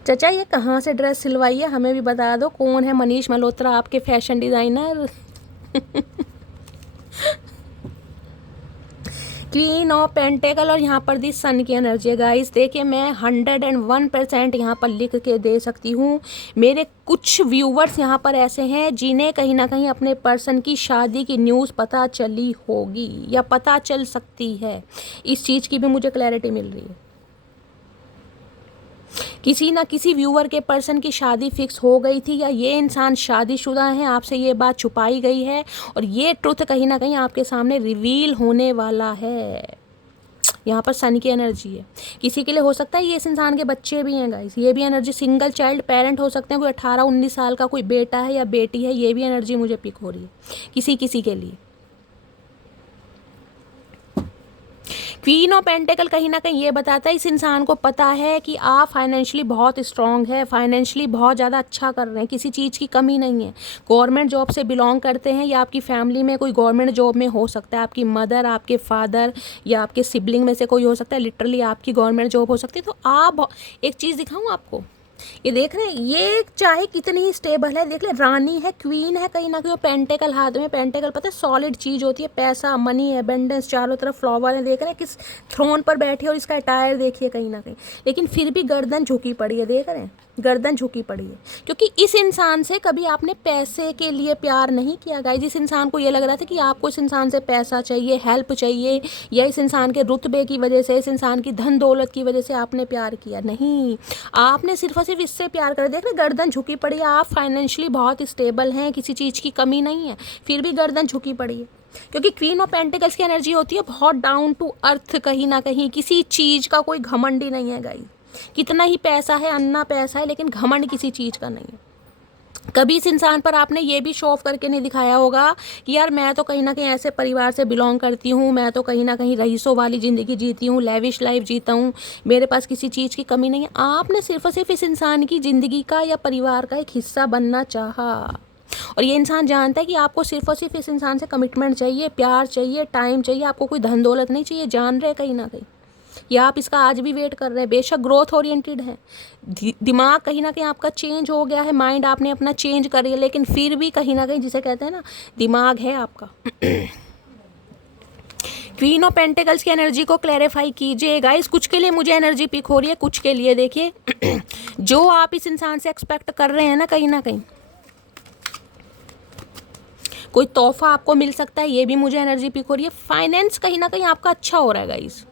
चचा ये कहाँ से ड्रेस सिलवाई है, हमें भी बता दो। कौन है मनीष मल्होत्रा आपके fashion designer? Queen of pentacle, और यहाँ पर दी सन की एनर्जी है गाइस। देखिए मैं 101% यहाँ पर लिख के दे सकती हूँ। मेरे कुछ व्यूवर्स यहाँ पर ऐसे हैं जिन्हें कहीं ना कहीं अपने पर्सन की शादी की न्यूज़ पता चली होगी या पता चल सकती है, इस चीज़ की भी मुझे क्लैरिटी मिल रही है। किसी ना किसी व्यूअर के पर्सन की शादी फिक्स हो गई थी या ये इंसान शादीशुदा है, आपसे ये बात छुपाई गई है और ये ट्रुथ कहीं ना कहीं आपके सामने रिवील होने वाला है। यहाँ पर सन की एनर्जी है। किसी के लिए हो सकता है ये इस इंसान के बच्चे भी हैं गाइस, ये भी एनर्जी, सिंगल चाइल्ड पेरेंट हो सकते हैं, कोई 18-19 साल का कोई बेटा है या बेटी है, ये भी एनर्जी मुझे पिक हो रही है किसी के लिए। क्वीन ऑफ पेंटेकल कहीं ना कहीं ये बताता है इस इंसान को पता है कि आप फाइनेंशियली बहुत स्ट्रांग है, फाइनेंशियली बहुत ज़्यादा अच्छा कर रहे हैं, किसी चीज़ की कमी नहीं है। गवर्नमेंट जॉब से बिलोंग करते हैं या आपकी फैमिली में कोई गवर्नमेंट जॉब में हो सकता है, आपकी मदर, आपके फादर या आपके सिबलिंग में से कोई हो सकता है, लिटरली आपकी गवर्नमेंट जॉब हो सकती है। तो आप एक चीज़ दिखाऊँ आपको, ये देख रहे हैं, ये चाहे कितनी ही स्टेबल है, देख ले रानी है, क्वीन है, कहीं ना कहीं पेंटेकल हाथ में, पेंटेकल पता है सॉलिड चीज़ होती है, पैसा, मनी, एबेंडेंस, चारों तरफ फ्लावर है, देख रहे हैं किस थ्रोन पर बैठी है और इसका अटायर देखिए कहीं ना कहीं, लेकिन फिर भी गर्दन झुकी पड़ी है, देख रहे हैं गर्दन झुकी पड़ी है, क्योंकि इस इंसान से कभी आपने पैसे के लिए प्यार नहीं किया गाइस। जिस इंसान को ये लग रहा था कि आपको इस इंसान से पैसा चाहिए, हेल्प चाहिए, या इस इंसान के रुतबे की वजह से, इस इंसान की धन दौलत की वजह से आपने प्यार किया, नहीं, आपने सिर्फ और सिर्फ इससे प्यार कर। देख रहे गर्दन झुकी पड़ी है, आप फाइनेंशियली बहुत स्टेबल हैं, किसी चीज़ की कमी नहीं है, फिर भी गर्दन झुकी पड़ी है, क्योंकि क्वीन ऑफ पेंटिकल्स की एनर्जी होती है बहुत डाउन टू अर्थ, कहीं ना कहीं किसी चीज़ का कोई घमंड ही नहीं है गाइस। कितना ही पैसा है, अन्ना पैसा है, लेकिन घमंड किसी चीज़ का नहीं है। कभी इस इंसान पर आपने ये भी शो ऑफ करके नहीं दिखाया होगा कि यार मैं तो कहीं ना कहीं ऐसे परिवार से बिलोंग करती हूँ, मैं तो कहीं ना कहीं रईसों वाली ज़िंदगी जीती हूँ, लेविश लाइफ जीता हूँ, मेरे पास किसी चीज़ की कमी नहीं है। आपने सिर्फ और सिर्फ इस इंसान की ज़िंदगी का या परिवार का एक हिस्सा बनना चाहा, और ये इंसान जानता है कि आपको सिर्फ और सिर्फ इस इंसान से कमिटमेंट चाहिए, प्यार चाहिए, टाइम चाहिए, आपको कोई धन दौलत नहीं चाहिए, जान रहे कहीं ना कहीं, या आप इसका आज भी वेट कर रहे हैं। बेशक ग्रोथ ओरिएंटेड है, दिमाग कहीं ना कहीं आपका चेंज हो गया है, माइंड आपने अपना चेंज कर लिया, लेकिन फिर भी कहीं ना कहीं जिसे कहते हैं ना दिमाग है आपका। क्वीन ऑफ पेंटिकल्स की एनर्जी को क्लैरिफाई कीजिए गाइस। कुछ के लिए मुझे एनर्जी पिक हो रही है, कुछ के लिए देखिए जो आप इस इंसान से एक्सपेक्ट कर रहे हैं ना कहीं कोई तोहफा आपको मिल सकता है, ये भी मुझे एनर्जी पिक हो रही है। फाइनेंस कहीं ना कहीं आपका अच्छा हो रहा है गाइस,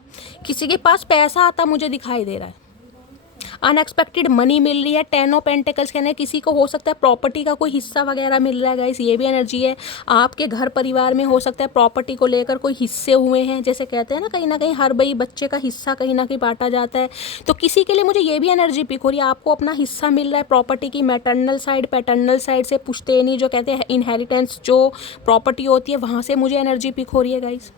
किसी के पास पैसा आता मुझे दिखाई दे रहा है, अनएक्सपेक्टेड मनी मिल रही है। 10 ऑफ पेंटिकल्स कहने किसी को हो सकता है प्रॉपर्टी का कोई हिस्सा वगैरह मिल रहा है गाइस, ये भी एनर्जी है। आपके घर परिवार में हो सकता है प्रॉपर्टी को लेकर कोई हिस्से हुए हैं, जैसे कहते हैं ना कहीं हर भाई बच्चे का हिस्सा कहीं ना कहीं बांटा जाता है, तो किसी के लिए मुझे ये भी एनर्जी पिक हो रही है, आपको अपना हिस्सा मिल रहा है प्रॉपर्टी की, मैटरनल साइड पैटर्नल साइड से, पुश्तैनी जो कहते हैं इनहेरिटेंस जो प्रॉपर्टी होती है वहाँ से मुझे एनर्जी पिक हो रही है गाइस।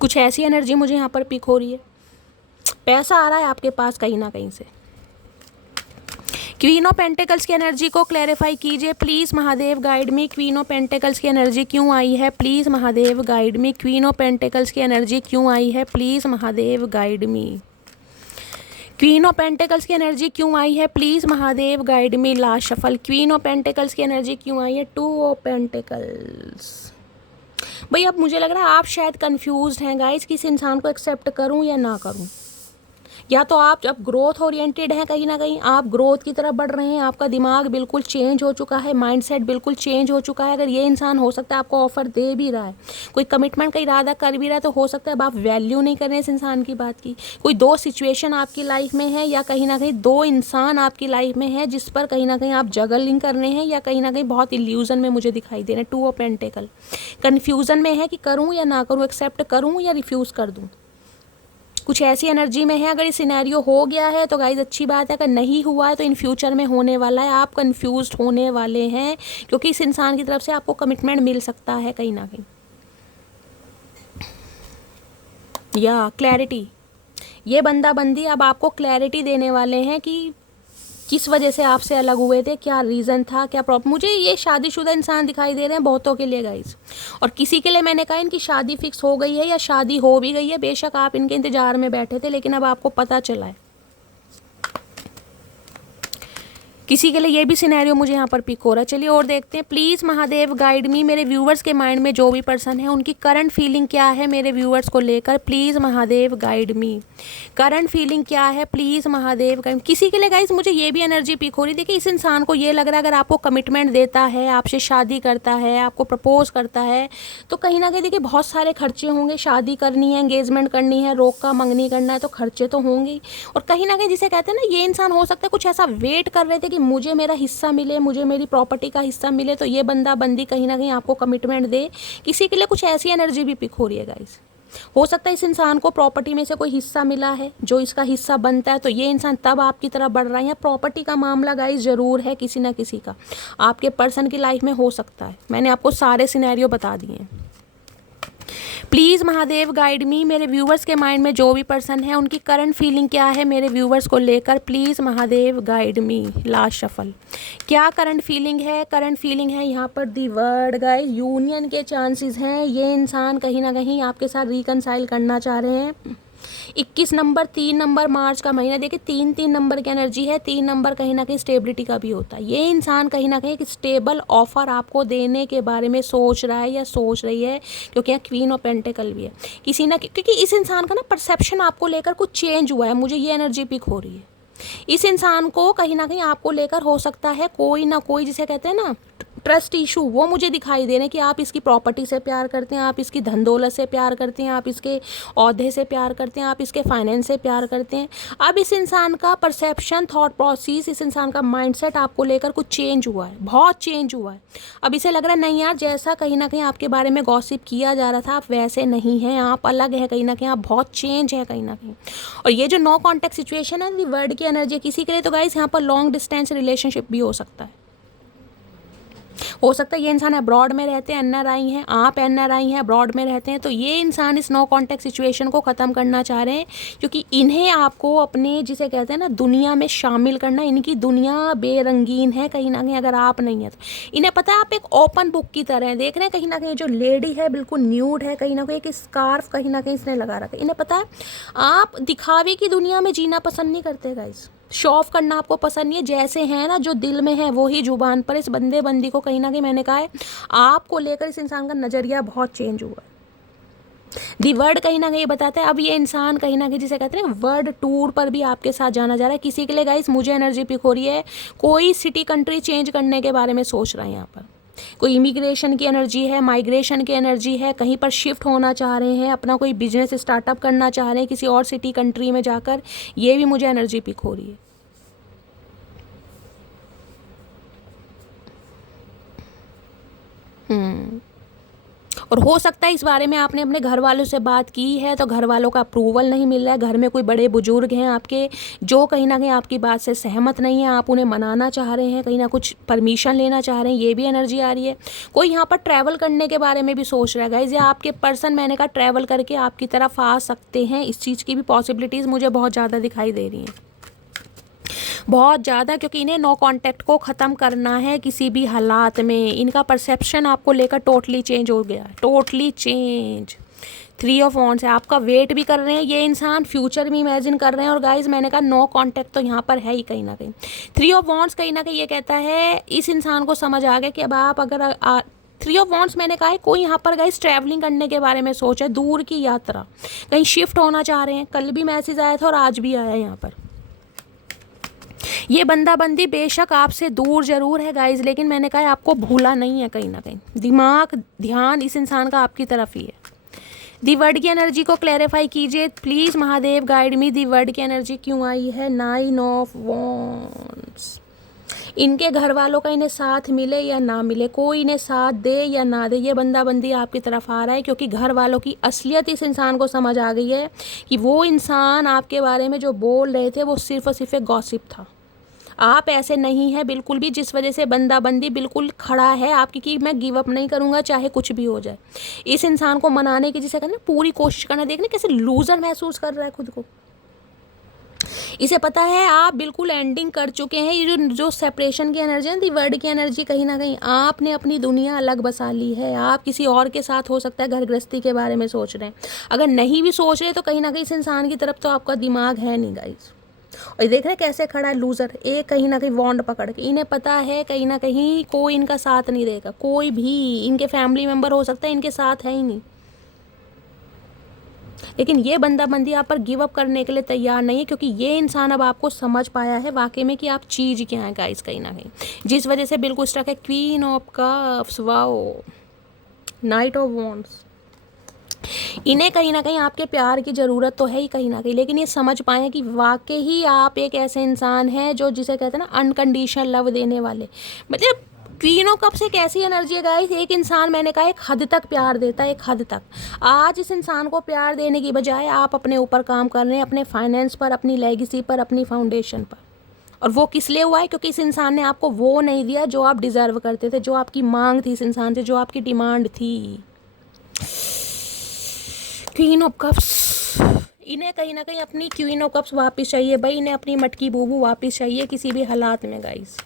कुछ ऐसी एनर्जी मुझे यहाँ पर पिक हो रही है, पैसा आ रहा है आपके पास कहीं ना कहीं से। क्वीन ऑफ पेंटिकल्स की एनर्जी को क्लैरिफाई कीजिए please Mahadev guide me. Queen of pentacles की एनर्जी क्यों आई है please Mahadev guide me. Queen of pentacles की एनर्जी क्यों आई है please Mahadev guide me. Queen of pentacles की एनर्जी क्यों आई है please Mahadev guide me. Last shuffle. Queen of pentacles की एनर्जी क्यों आई है, 2 ऑफ पेंटिकल्स। भाई अब मुझे लग रहा है आप शायद कंफ्यूज्ड हैं गाइस कि इस इंसान को एक्सेप्ट करूं या ना करूं, या तो आप अब ग्रोथ ओरिएंटेड हैं कहीं ना कहीं, आप ग्रोथ की तरफ बढ़ रहे हैं, आपका दिमाग बिल्कुल चेंज हो चुका है, माइंडसेट बिल्कुल चेंज हो चुका है। अगर ये इंसान हो सकता है आपको ऑफर दे भी रहा है, कोई कमिटमेंट का इरादा कर भी रहा है, तो हो सकता है अब आप वैल्यू नहीं कर रहे हैं इस इंसान की बात की। कोई 2 सिचुएशन आपकी लाइफ में है, या कहीं ना कहीं 2 इंसान आपकी लाइफ में है जिस पर कहीं ना कहीं आप जगलिंग कर रहे हैं, या कहीं ना कहीं बहुत इल्यूजन में मुझे दिखाई दे रहे हैं। 2 ऑफ पेंटिकल कन्फ्यूजन में है कि करूँ या ना करूँ, एक्सेप्ट करूँ या रिफ्यूज़ कर दूँ, कुछ ऐसी एनर्जी में है। अगर ये सिनेरियो हो गया है तो गाइज अच्छी बात है, अगर नहीं हुआ है तो इन फ्यूचर में होने वाला है, आप कंफ्यूज्ड होने वाले हैं क्योंकि इस इंसान की तरफ से आपको कमिटमेंट मिल सकता है कहीं ना कहीं, या क्लैरिटी। ये बंदा बंदी अब आपको क्लैरिटी देने वाले हैं कि किस वजह से आपसे अलग हुए थे, क्या रीज़न था, क्या प्रॉब्लम। मुझे ये शादीशुदा इंसान दिखाई दे रहे हैं बहुतों के लिए गाइस, और किसी के लिए मैंने कहा इनकी शादी फिक्स हो गई है या शादी हो भी गई है, बेशक आप इनके इंतजार में बैठे थे लेकिन अब आपको पता चला है। किसी के लिए ये भी सिनेरियो मुझे यहाँ पर पिक हो रहा है। चलिए और देखते हैं। प्लीज़ महादेव गाइड मी। मेरे व्यूवर्स के माइंड में जो भी पर्सन है उनकी करंट फीलिंग क्या है मेरे व्यूवर्स को लेकर, please Mahadev guide me. Current feeling क्या है प्लीज़ महादेव गाइड। किसी के लिए गाइस मुझे ये भी एनर्जी पिक हो रही। देखिए इस इंसान को ये लग रहा है अगर आपको कमिटमेंट देता है, आपसे शादी करता है, आपको प्रपोज करता है, तो कहीं ना कहीं देखिए बहुत सारे खर्चे होंगे। शादी करनी है, एंगेजमेंट करनी है, रोक का मंगनी करना है, तो खर्चे तो होंगे। और कहीं ना कहीं जिसे कहते हैं ना, ये इंसान हो सकता है कुछ ऐसा वेट कर रहे थे कि मुझे मेरा हिस्सा मिले, मुझे मेरी प्रॉपर्टी का हिस्सा मिले, तो ये बंदा बंदी कहीं ना कहीं आपको कमिटमेंट दे। किसी के लिए कुछ ऐसी एनर्जी भी पिक हो रही है गाइस। हो सकता है इस इंसान को प्रॉपर्टी में से कोई हिस्सा मिला है जो इसका हिस्सा बनता है, तो ये इंसान तब आपकी तरफ बढ़ रहा है। या प्रॉपर्टी का मामला गाइस जरूर है किसी ना किसी का, आपके पर्सन की लाइफ में हो सकता है। मैंने आपको सारे सिनेरियो बता दिए हैं। प्लीज़ महादेव गाइड मी। मेरे व्यूवर्स के माइंड में जो भी पर्सन है उनकी करंट फीलिंग क्या है मेरे व्यूवर्स को लेकर, please Mahadev guide me. Last shuffle. क्या करंट फीलिंग है? करंट फीलिंग है यहाँ पर दी वर्ड गाइस, यूनियन के चांसेस हैं। ये इंसान कहीं ना कहीं आपके साथ रिकनसाइल करना चाह रहे हैं। 21 नंबर, 3 नंबर, मार्च का महीना। देखिए 3 नंबर की एनर्जी है। 3 नंबर कहीं ना कहीं स्टेबिलिटी का भी होता है। ये इंसान कहीं ना कहीं एक स्टेबल ऑफर आपको देने के बारे में सोच रहा है या सोच रही है, क्योंकि यहाँ क्वीन ऑफ पेंटिकल भी है। किसी ना, क्योंकि इस इंसान का ना परसेप्शन आपको लेकर कुछ चेंज हुआ है, मुझे ये एनर्जी पिक हो रही है। इस इंसान को कहीं ना कहीं आपको लेकर हो सकता है कोई ना कोई, जिसे कहते हैं ना ट्रस्ट इशू, वो मुझे दिखाई दे रहे हैं कि आप इसकी प्रॉपर्टी से प्यार करते हैं, आप इसकी धन दौलत से प्यार करते हैं, आप इसके औहदे से प्यार करते हैं, आप इसके फाइनेंस से प्यार करते हैं। अब इस इंसान का परसेप्शन, थॉट प्रोसेस, इस इंसान का माइंडसेट आपको लेकर कुछ चेंज हुआ है, बहुत चेंज हुआ है। अब इसे लग रहा है नहीं यार, जैसा कहीं ना कहीं आपके बारे में गॉसिप किया जा रहा था आप वैसे नहीं हैं, आप अलग हैं, कहीं ना कहीं आप बहुत चेंज है कहीं ना कहीं। और ये जो नो कॉन्टैक्ट सिचुएशन है, वर्ड की एनर्जी किसी के लिए तो गाइस यहाँ पर लॉन्ग डिस्टेंस रिलेशनशिप भी हो सकता है। हो सकता है ये इंसान अब्रॉड में रहते हैं, NRI हैं, आप NRI हैं, अब्रॉड में रहते हैं, तो ये इंसान इस नो कॉन्टैक्ट सिचुएशन को ख़त्म करना चाह रहे हैं, क्योंकि इन्हें आपको अपने, जिसे कहते हैं ना, दुनिया में शामिल करना। इनकी दुनिया बेरंगीन है कहीं ना कहीं, अगर आप नहीं है तो। इन्हें पता है आप एक ओपन बुक की तरह है। देख रहे हैं कहीं ना कहीं जो लेडी है बिल्कुल न्यूड है, कहीं ना कहीं एक स्कार्फ कहीं ना कहीं इसने लगा रखा है। इन्हें पता है आप दिखावे की दुनिया में जीना पसंद नहीं करते गाइस, शो ऑफ करना आपको पसंद नहीं है। जैसे हैं ना, जो दिल में है वो ही जुबान पर। इस बंदे बंदी को कहीं ना कहीं मैंने कहा है आपको लेकर इस इंसान का नज़रिया बहुत चेंज हुआ है। दी वर्ड कहीं ना कहीं बताता है अब ये इंसान कहीं ना कहीं जिसे कहते हैं वर्ड टूर पर भी आपके साथ जाना जा रहा है। किसी के लिए गाइस मुझे एनर्जी पिक हो रही है, कोई सिटी कंट्री चेंज करने के बारे में सोच रहा है यहाँ पर। कोई इमिग्रेशन की एनर्जी है, माइग्रेशन की एनर्जी है, कहीं पर शिफ्ट होना चाह रहे हैं, अपना कोई बिजनेस स्टार्टअप करना चाह रहे हैं किसी और सिटी कंट्री में जाकर, ये भी मुझे एनर्जी पिक हो रही है। और हो सकता है इस बारे में आपने अपने घर वालों से बात की है तो घर वालों का अप्रूवल नहीं मिल रहा है। घर में कोई बड़े बुजुर्ग हैं आपके जो कहीं ना कहीं आपकी बात से सहमत नहीं है, आप उन्हें मनाना चाह रहे हैं, कहीं ना कुछ परमिशन लेना चाह रहे हैं, ये भी एनर्जी आ रही है। कोई यहाँ पर ट्रैवल करने के बारे में भी सोच रहा है गाइज, या आपके पर्सन मैंने कहा ट्रैवल करके आपकी तरफ आ सकते हैं, इस चीज़ की भी पॉसिबिलिटीज़ मुझे बहुत ज़्यादा दिखाई दे रही हैं, बहुत ज़्यादा, क्योंकि इन्हें नो कांटेक्ट को ख़त्म करना है किसी भी हालात में। इनका परसेप्शन आपको लेकर टोटली चेंज हो गया, टोटली चेंज। 3 ऑफ वॉन्ड्स है, आपका वेट भी कर रहे हैं ये इंसान, फ्यूचर भी इमेजिन कर रहे हैं। और गाइज मैंने कहा नो कांटेक्ट तो यहाँ पर है ही कहीं ना कहीं। 3 ऑफ वॉन्ड्स कहीं ना कहीं ये कहता है इस इंसान को समझ आ गया कि अब आप अगर 3 ऑफ वॉन्ड्स मैंने कहा है कोई यहाँ पर गाइस ट्रैवलिंग करने के बारे में सोचा, दूर की यात्रा, कहीं शिफ्ट होना चाह रहे हैं। कल भी मैसेज आया था और आज भी आया है यहाँ पर। ये बंदा बंदी बेशक आपसे दूर जरूर है गाइज, लेकिन मैंने कहा आपको भूला नहीं है कहीं ना कहीं। दिमाग ध्यान इस इंसान का आपकी तरफ ही है। दी वर्ड की एनर्जी को क्लैरिफाई कीजिए please Mahadev, guide me. The word की एनर्जी क्यों आई है? 9 ऑफ वॉन्ड्स। इनके घर वालों का इन्हें साथ मिले या ना मिले, कोई इन्हें साथ दे या ना दे, ये बंदा बंदी आपकी तरफ आ रहा है, क्योंकि घर वालों की असलियत इस इंसान को समझ आ गई है कि वो इंसान आपके बारे में जो बोल रहे थे वो सिर्फ और सिर्फ एक गॉसिप था। आप ऐसे नहीं है बिल्कुल भी, जिस वजह से बंदा बंदी बिल्कुल खड़ा है आपकी कि मैं गिव अप नहीं करूंगा चाहे कुछ भी हो जाए। इस इंसान को मनाने की जिसे कहते हैं पूरी कोशिश करना, देखने कैसे लूजर महसूस कर रहा है खुद को। इसे पता है आप बिल्कुल एंडिंग कर चुके हैं। ये जो सेपरेशन की एनर्जी है, दी वर्ड की एनर्जी, कहीं ना कहीं आपने अपनी दुनिया अलग बसा ली है। आप किसी और के साथ हो सकता है घर गृहस्थी के बारे में सोच रहे हैं, अगर नहीं भी सोच रहे तो कहीं ना कहीं इस इंसान की तरफ तो आपका दिमाग है नहीं गाइस। और देख रहे कैसे खड़ा है लूजर, एक कहीं ना कहीं वॉन्ड पकड़ के। इन्हें पता है कहीं ना कहीं कोई इनका साथ नहीं देगा, कोई भी इनके फैमिली मेंबर हो सकता है इनके साथ है ही नहीं, लेकिन ये बंदा बंदी आप पर गिव अप करने के लिए तैयार नहीं है, क्योंकि ये इंसान अब आपको समझ पाया है वाकई में कि आप चीज़ क्या है गाइस कहीं ना कहीं, जिस वजह से बिल्कुल स्टक है। Queen of cups, wow, night of wands. इन्हें कहीं ना कहीं आपके प्यार की ज़रूरत तो है ही कहीं ना कहीं, लेकिन ये समझ पाए कि वाकई ही आप एक ऐसे इंसान हैं जो जिसे कहते हैं ना अनकंडीशनल लव देने वाले। मतलब क्वीन ऑफ कप्स एक ऐसी एनर्जी है गाइस, एक इंसान मैंने कहा एक हद तक प्यार देता है, एक हद तक। आज इस इंसान को प्यार देने की बजाय आप अपने ऊपर काम कर रहे हैं, अपने फाइनेंस पर, अपनी लेगेसी पर, अपनी फाउंडेशन पर। और वो किस लिए हुआ है? क्योंकि इस इंसान ने आपको वो नहीं दिया जो आप डिज़र्व करते थे, जो आपकी मांग थी इस इंसान से, जो आपकी डिमांड थी। क्वीन ऑफ कप्स, इन्हें कहीं ना कहीं अपनी क्वीन ऑफ कप्स वापस चाहिए भाई, इन्हें अपनी मटकी बूबू वापस चाहिए किसी भी हालात में गाइस।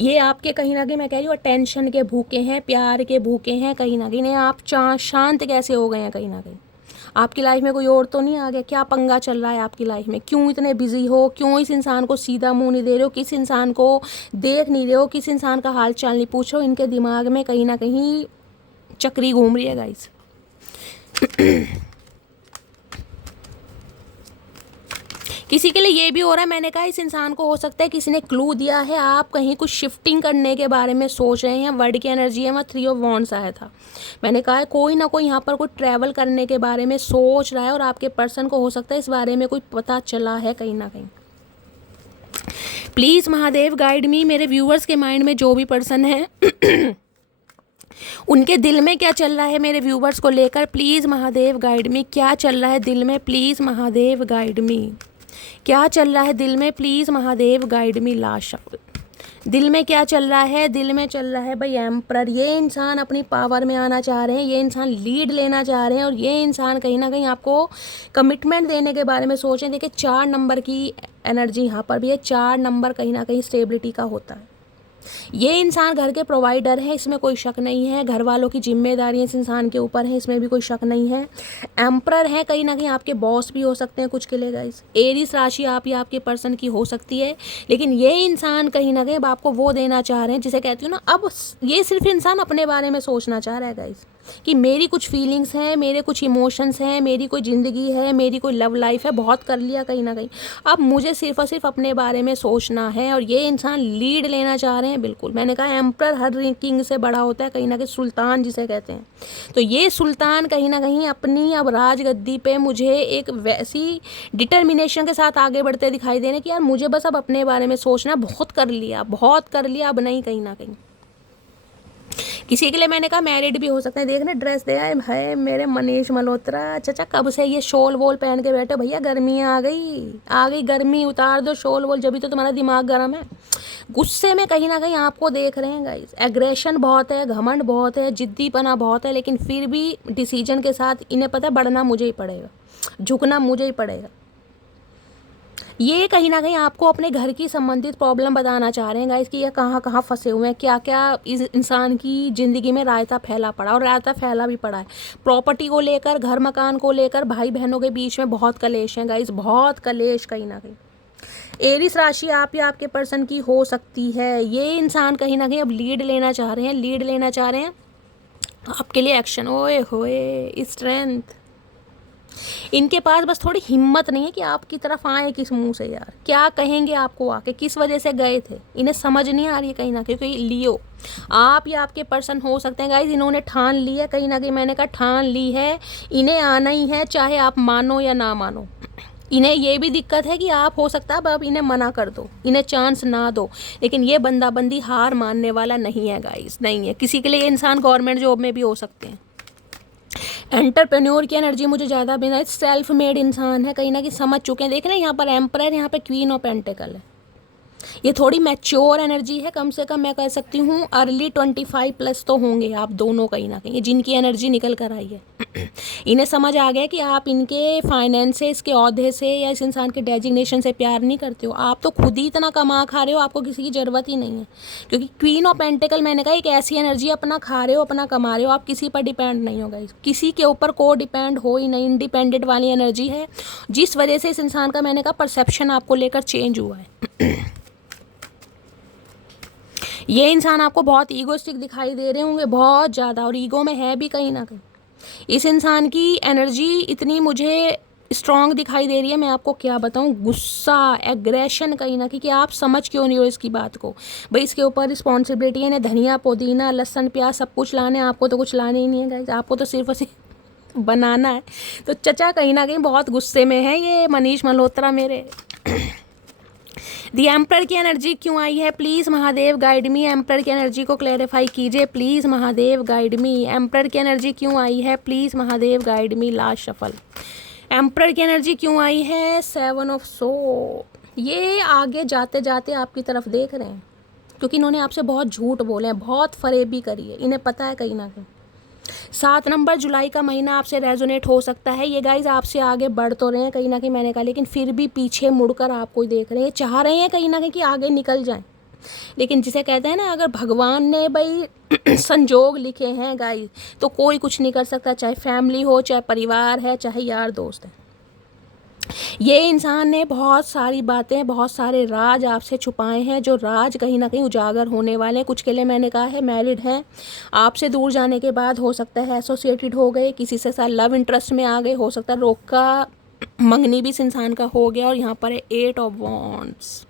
ये आपके कहीं ना कहीं मैं कह रही हूँ अटेंशन के भूखे हैं, प्यार के भूखे हैं कहीं ना कहीं। आप शांत कैसे हो गए हैं कहीं ना कहीं? आपकी लाइफ में कोई और तो नहीं आ गया? क्या पंगा चल रहा है आपकी लाइफ में? क्यों इतने बिजी हो? क्यों इस इंसान को सीधा मुंह नहीं दे रहे हो? किस इंसान को देख नहीं रहे हो? किस इंसान का हाल चाल नहीं पूछ रहे हो? इनके दिमाग में कहीं ना कहीं चक्री घूम रही है गाइस। किसी के लिए ये भी हो रहा है, मैंने कहा इस इंसान को हो सकता है किसी ने क्लू दिया है, आप कहीं कुछ शिफ्टिंग करने के बारे में सोच रहे हैं। वर्ड की एनर्जी है, वहाँ 3 ऑफ वॉन्ड्स आया था। मैंने कहा है कोई ना कोई यहाँ पर कोई ट्रैवल करने के बारे में सोच रहा है, और आपके पर्सन को हो सकता है इस बारे में कोई पता चला है कहीं ना कहीं। प्लीज़ महादेव गाइड मी, मेरे व्यूअर्स के माइंड में जो भी पर्सन है उनके दिल में क्या चल रहा है मेरे व्यूवर्स को लेकर, प्लीज़ महादेव गाइड मी। क्या चल रहा है दिल में, प्लीज़ महादेव गाइड मी। क्या चल रहा है दिल में, please Mahadev guide me. Last दिल में क्या चल रहा है? दिल में चल रहा है भाई एम्परर। ये इंसान अपनी पावर में आना चाह रहे हैं, ये इंसान लीड लेना चाह रहे हैं, और ये इंसान कहीं ना कहीं आपको कमिटमेंट देने के बारे में सोचें। देखिए 4 नंबर की एनर्जी यहाँ पर भी है। 4 नंबर कहीं ना कहीं स्टेबिलिटी का होता है। ये इंसान घर के प्रोवाइडर है, इसमें कोई शक नहीं है। घर वालों की जिम्मेदारी इस इंसान के ऊपर है, इसमें भी कोई शक नहीं है। एम्परर है, कहीं ना कहीं आपके बॉस भी हो सकते हैं कुछ के लिए गाइस। एरीज राशि आप या आपके पर्सन की हो सकती है, लेकिन ये इंसान कहीं ना कहीं अब आपको वो देना चाह रहे हैं जिसे कहती हूँ ना, अब ये सिर्फ इंसान अपने बारे में सोचना चाह रहा है गाइस। कि मेरी कुछ फीलिंग्स हैं, मेरे कुछ इमोशंस हैं, मेरी कोई ज़िंदगी है, मेरी कोई लव लाइफ है, बहुत कर लिया कहीं ना कहीं। अब मुझे सिर्फ और सिर्फ अपने बारे में सोचना है। और ये इंसान लीड लेना चाह रहे हैं। बिल्कुल, मैंने कहा एम्परर हर किंग से बड़ा होता है कहीं ना कहीं, सुल्तान जिसे कहते हैं। तो ये सुल्तान कहीं ना कहीं अपनी अब राजगद्दी पे मुझे एक वैसी डिटर्मिनेशन के साथ आगे बढ़ते दिखाई दे रहे हैं कि यार मुझे बस अब अपने बारे में सोचना, बहुत कर लिया, बहुत कर लिया, अब नहीं कहीं ना कहीं। किसी के लिए मैंने कहा मैरिड भी हो सकते हैं। देखने ड्रेस दे आए भाई मेरे मनीष मल्होत्रा, चाचा कब से ये शॉल वोल पहन के बैठे? भैया गर्मी आ गई गर्मी, उतार दो शॉल वोल, जब भी तो तुम्हारा दिमाग गर्म है। गुस्से में कहीं ना कहीं आपको देख रहे हैं गाइस। एग्रेशन बहुत है, घमंड बहुत है, जिद्दीपना बहुत है, लेकिन फिर भी डिसीजन के साथ इन्हें पता है बढ़ना मुझे ही पड़ेगा, झुकना मुझे ही पड़ेगा। ये कहीं ना कहीं आपको अपने घर की संबंधित प्रॉब्लम बताना चाह रहे हैं गाइस कि ये कहाँ कहाँ फंसे हुए हैं, क्या क्या इस इंसान की ज़िंदगी में रायता फैला पड़ा, और रायता फैला भी पड़ा है। प्रॉपर्टी को लेकर, घर मकान को लेकर, भाई बहनों के बीच में बहुत कलेश हैं गाइस, बहुत कलेश कहीं ना कहीं। एरिस राशि आप या आपके पर्सन की हो सकती है। ये इंसान कहीं ना कहीं अब लीड लेना चाह रहे हैं, लीड लेना चाह रहे हैं आपके लिए एक्शन। ओए होए स्ट्रेंथ, इनके पास बस थोड़ी हिम्मत नहीं है कि आपकी तरफ आए किस मुंह से। यार क्या कहेंगे आपको आके, किस वजह से गए थे, इन्हें समझ नहीं आ रही है कहीं ना कहीं। क्योंकि लियो आप या आपके पर्सन हो सकते हैं गाइज, इन्होंने ठान ली है कहीं ना कहीं, मैंने कहा ठान ली है, इन्हें आना ही है, चाहे आप मानो या ना मानो। इन्हें ये भी दिक्कत है कि आप हो सकता है अब इन्हें मना कर दो, इन्हें चांस ना दो, लेकिन ये बंदा बंदी हार मानने वाला नहीं है गाइस, नहीं है। किसी के लिए इंसान गवर्नमेंट जॉब में भी हो सकते हैं। एंटरप्रेन्योर की एनर्जी मुझे ज़्यादा बिना, सेल्फ मेड इंसान है कहीं ना कहीं, समझ चुके हैं। देख रहे हैं यहाँ पर एम्परर, यहाँ पर क्वीन ऑफ पेंटिकल है। ये थोड़ी मैच्योर एनर्जी है, कम से कम मैं कह सकती हूँ अर्ली 25+ तो होंगे आप दोनों कहीं ना कहीं, जिनकी एनर्जी निकल कर आई है। इन्हें समझ आ गया कि आप इनके फाइनेंसेस के औहदे से या इस इंसान के डेजिग्नेशन से प्यार नहीं करते हो, आप तो खुद ही इतना कमा खा रहे हो, आपको किसी की ज़रूरत ही नहीं है। क्योंकि क्वीन ऑफ पेंटिकल मैंने कहा एक ऐसी एनर्जी, अपना खा रहे हो, अपना कमा रहे हो, आप किसी पर डिपेंड नहीं हो गाइस, किसी के ऊपर को डिपेंड हो ही नहीं, इंडिपेंडेंट वाली एनर्जी है, जिस वजह से इस इंसान का मैंने कहा परसेप्शन आपको लेकर चेंज हुआ है। ये इंसान आपको बहुत ईगोस्टिक दिखाई दे रहे होंगे, बहुत ज़्यादा, और ईगो में है भी कहीं ना कहीं। इस इंसान की एनर्जी इतनी मुझे स्ट्रॉन्ग दिखाई दे रही है, मैं आपको क्या बताऊं, गुस्सा, एग्रेशन कहीं ना कहीं, कि आप समझ क्यों नहीं हो इसकी बात को। भाई इसके ऊपर रिस्पॉन्सिबिलिटी है, इन्हें धनिया पुदीना लहसुन प्याज सब कुछ लाने, आपको तो कुछ लाने ही नहीं है गाइस, आपको तो सिर्फ सिर्फ बनाना है। तो चचा कहीं ना कहीं बहुत गुस्से में है ये मनीष मल्होत्रा मेरे। दी एम्परर की एनर्जी क्यों आई है, please Mahadev guide me, emperor की एनर्जी को क्लैरिफाई कीजिए please Mahadev guide me. Emperor की एनर्जी क्यों आई है, please Mahadev guide me. Last shuffle, emperor की एनर्जी क्यों आई है, 7 ऑफ सोर्ड। ये आगे जाते जाते आपकी तरफ देख रहे हैं, क्योंकि इन्होंने आपसे बहुत झूठ बोले हैं, बहुत फरेबी करी है, इन्हें पता है कहीं ना कहीं। 7 नंबर जुलाई का महीना आपसे रेजोनेट हो सकता है। ये गाइज आपसे आगे बढ़ तो रहे हैं कहीं ना कहीं, मैंने कहा, लेकिन फिर भी पीछे मुड़कर आपको ही देख रहे हैं, चाह रहे हैं कहीं ना कहीं कि आगे निकल जाएं। लेकिन जिसे कहते हैं ना, अगर भगवान ने भाई संजोग लिखे हैं गाइज, तो कोई कुछ नहीं कर सकता, चाहे फैमिली हो, चाहे परिवार है, चाहे यार दोस्त है। ये इंसान ने बहुत सारी बातें, बहुत सारे राज आपसे छुपाए हैं, जो राज कहीं ना कहीं उजागर होने वाले हैं। कुछ के लिए मैंने कहा है मैरिड हैं, आपसे दूर जाने के बाद हो सकता है एसोसिएटेड हो गए, किसी से साथ लव इंटरेस्ट में आ गए, हो सकता है रोका मंगनी भी इस इंसान का हो गया। और यहाँ पर है 8 ऑफ वॉन्ड्स,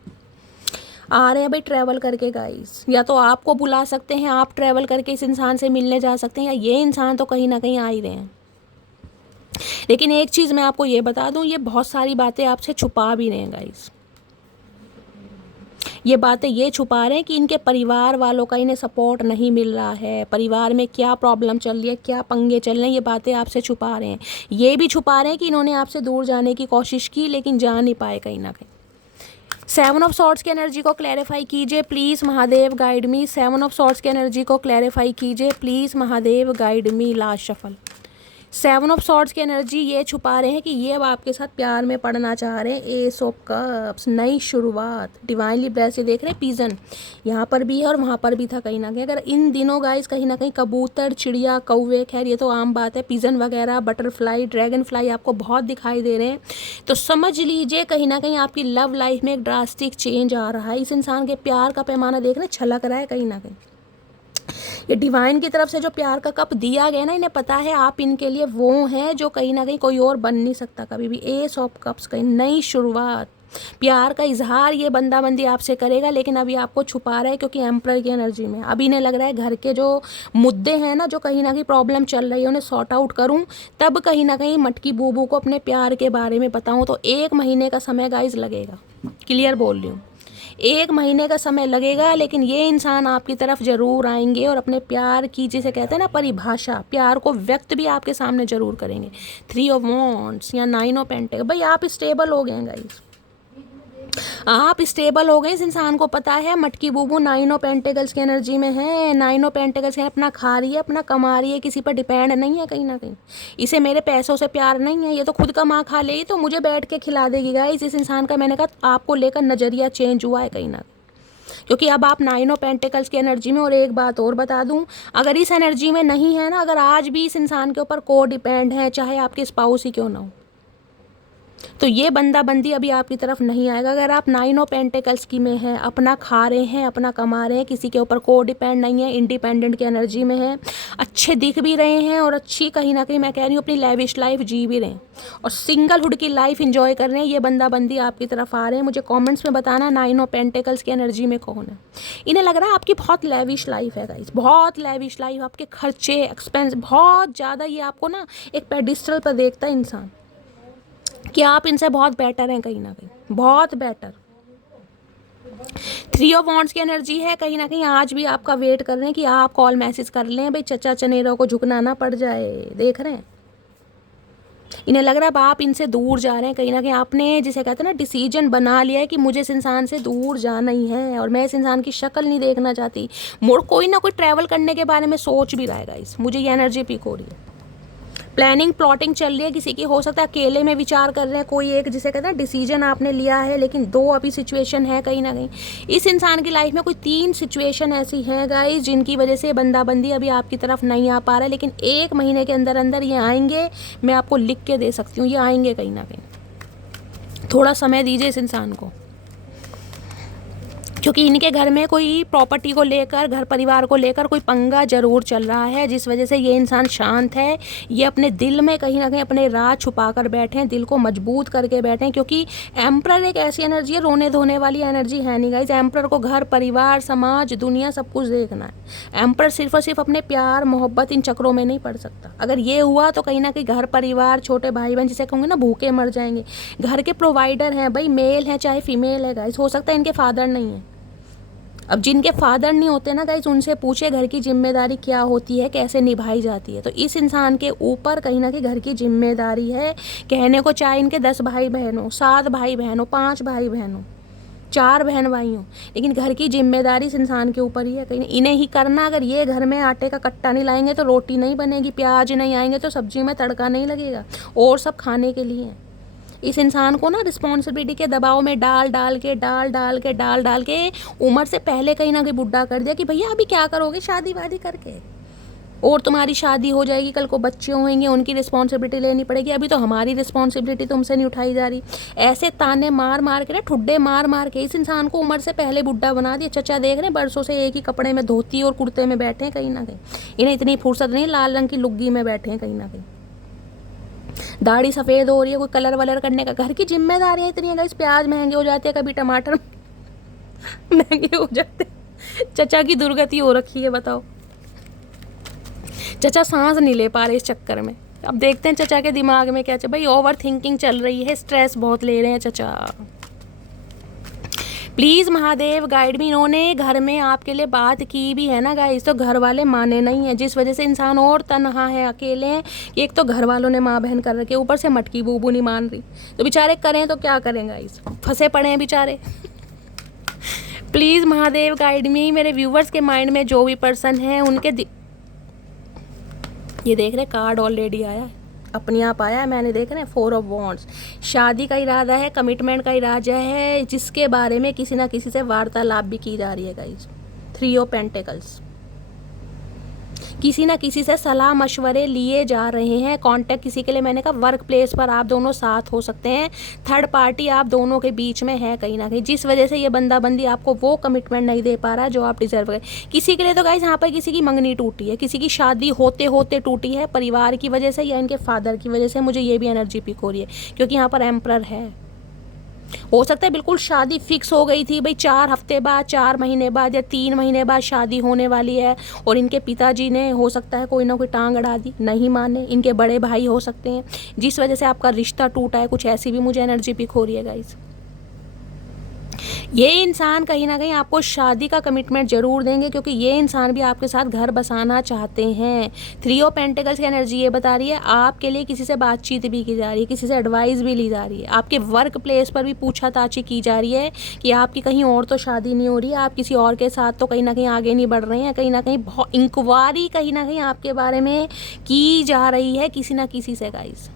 आ रहे हैं भाई ट्रैवल करके गाइस, या तो आपको बुला सकते हैं, आप ट्रैवल करके इस इंसान से मिलने जा सकते हैं, या ये इंसान तो कहीं ना कहीं आ ही रहे हैं। लेकिन एक चीज़ मैं आपको ये बता दूं, ये बहुत सारी बातें आपसे छुपा भी रहे हैं गाइस। ये बातें ये छुपा रहे हैं कि इनके परिवार वालों का इन्हें सपोर्ट नहीं मिल रहा है, परिवार में क्या प्रॉब्लम चल रही है, क्या पंगे चल रहे हैं, ये बातें आपसे छुपा रहे हैं। ये भी छुपा रहे हैं कि इन्होंने आपसे दूर जाने की कोशिश की, लेकिन जा नहीं पाए कहीं ना कहीं। 7 ऑफ सॉर्ड्स की एनर्जी को क्लैरिफाई कीजिए please Mahadev guide me. 7 of swords की एनर्जी को क्लैरिफाई कीजिए please Mahadev guide me. Last shuffle, 7 of swords की एनर्जी ये छुपा रहे हैं कि ये अब आपके साथ प्यार में पड़ना चाह रहे हैं। एस ऑफ कप्स, नई शुरुआत, डिवाइनली ब्लेस्ड, देख रहे हैं पिजन यहाँ पर भी है और वहाँ पर भी था कहीं ना कहीं। अगर इन दिनों गाइस कहीं ना कहीं कबूतर, चिड़िया, कौवे, खैर ये तो आम बात है, पिजन वगैरह, बटरफ्लाई, ड्रैगन फ्लाई आपको बहुत दिखाई दे रहे हैं, तो समझ लीजिए कहीं ना कहीं आपकी लव लाइफ में एक ड्रास्टिक चेंज आ रहा है। इस इंसान के प्यार का पैमाना देख रहे हैं, छलक रहा है कहीं ना कहीं। ये डिवाइन की तरफ से जो प्यार का कप दिया गया ना, इन्हें पता है आप इनके लिए वो हैं जो कहीं ना कहीं कोई और बन नहीं सकता कभी भी। एस ऑफ कप्स, कहीं नई शुरुआत, प्यार का इजहार ये बंदा बंदी आपसे करेगा, लेकिन अभी आपको छुपा रहा है क्योंकि एम्परर की एनर्जी में। अभी इन्हें लग रहा है घर के जो मुद्दे हैं ना, जो कहीं ना कहीं प्रॉब्लम चल रही है, उन्हें सॉर्ट आउट करूं, तब कहीं ना कहीं मटकी बूबू को अपने प्यार के बारे में बताऊं। तो 1 महीने का समय गाइज लगेगा, क्लियर बोल रही हूँ, 1 महीने का समय लगेगा, लेकिन ये इंसान आपकी तरफ जरूर आएंगे और अपने प्यार की, जिसे कहते हैं ना परिभाषा, प्यार को व्यक्त भी आपके सामने जरूर करेंगे। 3 ऑफ वॉन्ड्स या 9 ऑफ पेंटेकल्स, भाई आप स्टेबल हो गए हैं गाइस, आप स्टेबल हो गए। इस इंसान को पता है मटकी बूबू 9 ऑफ पेंटेकल्स की एनर्जी में है, 9 ऑफ पेंटेकल्स है, अपना खा रही है, अपना कमा रही है, किसी पर डिपेंड नहीं है कहीं ना कहीं। इसे मेरे पैसों से प्यार नहीं है, ये तो खुद कमा खा लेगी तो मुझे बैठ के खिला देगी गाइस। इस इंसान का, मैंने कहा, आपको लेकर नज़रिया चेंज हुआ है कहीं ना कहीं, क्योंकि अब आप 9 ऑफ पेंटेकल्स की एनर्जी में। और एक बात और बता दूं, अगर इस एनर्जी में नहीं है ना, अगर आज भी इस इंसान के ऊपर को डिपेंड है, चाहे आपके स्पाउस ही क्यों ना हो, तो ये बंदा बंदी अभी आपकी तरफ नहीं आएगा। अगर आप 9 ऑफ पेंटेकल्स की में हैं, अपना खा रहे हैं, अपना कमा रहे हैं, किसी के ऊपर को डिपेंड नहीं है, इंडिपेंडेंट की एनर्जी में है, अच्छे दिख भी रहे हैं और अच्छी कहीं ना कहीं मैं कह रही हूँ अपनी लेविश लाइफ जी भी रहे हैं और सिंगलहुड की लाइफ इंजॉय कर रहे हैं, ये बंदा बंदी आपकी तरफ आ रहे हैं। मुझे कॉमेंट्स में बताना 9 ऑफ पेंटेकल्स की एनर्जी में कौन है। इन्हें लग रहा है आपकी बहुत लेविश लाइफ है गाइस, बहुत लेविश लाइफ, आपके खर्चे एक्सपेंस बहुत ज़्यादा, ये आपको ना एक पेडिस्टल पर देखता है इंसान कि आप इनसे बहुत बेटर हैं, कहीं ना कहीं बहुत बेटर। 3 ऑफ वॉन्ड्स की एनर्जी है, कहीं ना कहीं आज भी आपका वेट कर रहे हैं कि आप कॉल मैसेज कर लें, भाई चचा चनेरों को झुकना ना पड़ जाए, देख रहे हैं। इन्हें लग रहा है अब आप इनसे दूर जा रहे हैं, कहीं ना कहीं आपने, जिसे कहते हैं ना, डिसीजन बना लिया है कि मुझे इस इंसान से दूर जाना ही है और मैं इस इंसान की शक्ल नहीं देखना चाहती। मोड़ कोई ना कोई ट्रैवल करने के बारे में सोच भी रहा है गाइस, मुझे ये एनर्जी पिक हो रही है। प्लानिंग प्लॉटिंग चल रही है किसी की, हो सकता है अकेले में विचार कर रहे हैं कोई एक, जिसे कहते हैं डिसीजन आपने लिया है, लेकिन 2 अभी सिचुएशन है कहीं ना कहीं। इस इंसान की लाइफ में कोई 3 सिचुएशन ऐसी हैं गाइस जिनकी वजह से बंदा बंदी अभी आपकी तरफ नहीं आ पा रहा है, लेकिन 1 महीने के अंदर अंदर ये आएंगे। मैं आपको लिख के दे सकती हूँ, ये आएंगे कहीं ना कहीं। थोड़ा समय दीजिए इस इंसान को, क्योंकि इनके घर में कोई प्रॉपर्टी को लेकर, घर परिवार को लेकर कोई पंगा जरूर चल रहा है, जिस वजह से ये इंसान शांत है। ये अपने दिल में कहीं ना कहीं अपने राज छुपा कर बैठे हैं, दिल को मजबूत करके बैठे हैं, क्योंकि एम्परर एक ऐसी एनर्जी है, रोने धोने वाली एनर्जी है नहीं गाइस। एम्परर को घर परिवार समाज दुनिया सब कुछ देखना है। एम्परर सिर्फ और सिर्फ अपने प्यार मोहब्बत इन चक्रों में नहीं पड़ सकता। अगर ये हुआ तो कहीं ना कहीं घर परिवार छोटे भाई बहन, जिसे कहूँगे ना, भूखे मर जाएंगे। घर के प्रोवाइडर हैं भाई, मेल है चाहे फीमेल है गाइस, हो सकता है इनके फादर नहीं है। अब जिनके फादर नहीं होते ना गाइस, उनसे पूछे घर की जिम्मेदारी क्या होती है, कैसे निभाई जाती है। तो इस इंसान के ऊपर कहीं ना कहीं घर की जिम्मेदारी है। कहने को चाहे इनके 10 भाई बहन हो, 7 भाई बहन हो, 5 भाई बहन हो, 4 बहन भाई हो, लेकिन घर की जिम्मेदारी इस इंसान के ऊपर ही है, कहीं इन्हें ही करना। अगर ये घर में आटे का कट्टा नहीं लाएंगे तो रोटी नहीं बनेगी, प्याज नहीं आएंगे तो सब्जी में तड़का नहीं लगेगा, और सब खाने के लिए है। इस इंसान को ना रिस्पॉन्सिबिलिटी के दबाव में डाल डाल के उम्र से पहले कहीं ना कहीं बुढ़ा कर दिया कि भैया अभी क्या करोगे शादी वादी करके, और तुम्हारी शादी हो जाएगी, कल को बच्चे होंगे, उनकी रिस्पॉन्सिबिलिटी लेनी पड़ेगी, अभी तो हमारी रिस्पॉन्सिबिलिटी तुमसे नहीं उठाई जा रही। ऐसे ताने मार मार के ना, ठुड्डे मार मार के इस इंसान को उम्र से पहले बुढ़ा बना दिया। चचा देख रहे हैं बरसों से एक ही कपड़े में, धोती और कुर्ते में बैठे हैं, कहीं ना कहीं इन्हें इतनी फुर्सत नहीं, लाल रंग की लुग्गी में बैठे हैं, कहीं ना कहीं दाढ़ी सफ़ेद हो रही है, कोई कलर वलर करने का। घर की जिम्मेदारियाँ इतनी है गाइस, प्याज महंगे हो जाते हैं, कभी टमाटर महंगे हो जाते हैं। चचा की दुर्गति हो रखी है, बताओ। चचा सांस नहीं ले पा रहे इस चक्कर में। अब देखते हैं चचा के दिमाग में क्या चल, भाई ओवर थिंकिंग चल रही है, स्ट्रेस बहुत ले रहे हैं चचा। प्लीज़ महादेव गाइड मी। इन्होंने घर में आपके लिए बात की भी है ना गाइस, तो घर वाले माने नहीं है, जिस वजह से इंसान और तनहा है, अकेले हैं। एक तो घर वालों ने माँ बहन कर रखे, ऊपर से मटकी बूबू नहीं मान रही, तो बेचारे करें तो क्या करें गाइस, फंसे पड़े हैं बेचारे। प्लीज़ महादेव गाइड मी। मेरे व्यूवर्स के माइंड में जो भी पर्सन है उनके ये देख रहे कार्ड ऑलरेडी आया है, अपने आप आया है, मैंने देख रहे हैं 4 ऑफ वॉन्ड्स। शादी का इरादा है, कमिटमेंट का इरादा है, जिसके बारे में किसी ना किसी से वार्तालाप भी की जा रही है गाइस। 3 ऑफ पेंटेकल्स, किसी ना किसी से सलाह मशवरे लिए जा रहे हैं। कांटेक्ट किसी के लिए मैंने कहा वर्क प्लेस पर आप दोनों साथ हो सकते हैं। थर्ड पार्टी आप दोनों के बीच में है कहीं ना कहीं, जिस वजह से ये बंदा बंदी आपको वो कमिटमेंट नहीं दे पा रहा जो आप डिजर्व करें। किसी के लिए तो गाइस यहाँ पर किसी की मंगनी टूटी है, किसी की शादी होते होते टूटी है, परिवार की वजह से या इनके फादर की वजह से। मुझे ये भी एनर्जी पिक हो रही है क्योंकि यहाँ पर एम्परर है। हो सकता है बिल्कुल शादी फिक्स हो गई थी भाई, 4 हफ्ते बाद, 4 महीने बाद या 3 महीने बाद शादी होने वाली है, और इनके पिताजी ने हो सकता है कोई ना कोई टांग अड़ा दी, नहीं माने। इनके बड़े भाई हो सकते हैं जिस वजह से आपका रिश्ता टूटा है, कुछ ऐसी भी मुझे एनर्जी पिक हो रही है गाइस। ये इंसान कहीं ना कहीं आपको शादी का कमिटमेंट जरूर देंगे क्योंकि ये इंसान भी आपके साथ घर बसाना चाहते हैं। 3 ऑफ पेंटिकल्स की एनर्जी ये बता रही है आपके लिए किसी से बातचीत भी की जा रही है, किसी से एडवाइस भी ली जा रही है। आपके वर्क प्लेस पर भी पूछताछ की जा रही है कि आपकी कहीं और तो शादी नहीं हो रही है, आप किसी और के साथ तो कहीं ना कहीं आगे नहीं बढ़ रहे हैं। कहीं ना कहीं बहुत इंक्वायरी कहीं ना कहीं आपके बारे में की जा रही है किसी ना किसी से गाइस।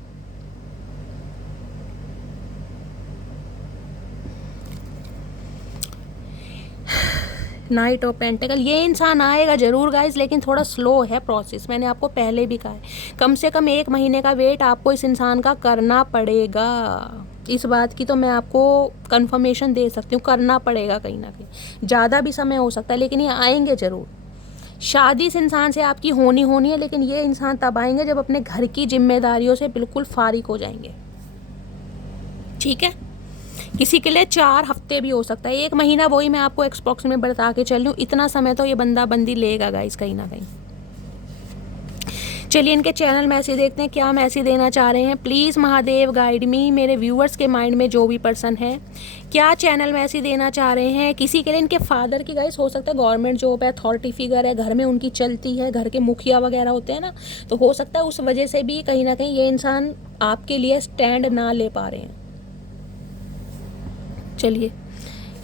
नाइट ऑफ पेंटिकल, ये इंसान आएगा जरूर गाइस, लेकिन थोड़ा स्लो है प्रोसेस। मैंने आपको पहले भी कहा है कम से कम 1 महीने का वेट आपको इस इंसान का करना पड़ेगा। इस बात की तो मैं आपको कंफर्मेशन दे सकती हूँ, करना पड़ेगा कहीं ना कहीं। ज़्यादा भी समय हो सकता है लेकिन ये आएंगे ज़रूर। शादी इस इंसान से आपकी होनी है, लेकिन ये इंसान तब आएंगे जब अपने घर की जिम्मेदारियों से बिल्कुल फारिग हो जाएंगे। ठीक है, किसी के लिए 4 हफ्ते भी हो सकता है, 1 महीना, वही मैं आपको एक्सपॉक्स में बता के चल रही हूँ। इतना समय तो ये बंदा बंदी लेगा गाइस कहीं ना कहीं। चलिए इनके चैनल मैसेज देखते हैं, क्या मैसेज देना चाह रहे हैं। प्लीज़ महादेव गाइड मी, मेरे व्यूअर्स के माइंड में जो भी पर्सन है क्या चैनल मैसेज देना चाह रहे हैं। किसी के लिए इनके फादर की गाइस हो सकता है गवर्नमेंट जॉब है, अथॉरिटी फिगर है, घर में उनकी चलती है, घर के मुखिया वगैरह होते हैं ना, तो हो सकता है उस वजह से भी कहीं ना कहीं ये इंसान आपके लिए स्टैंड ना ले पा रहे हैं। चलिए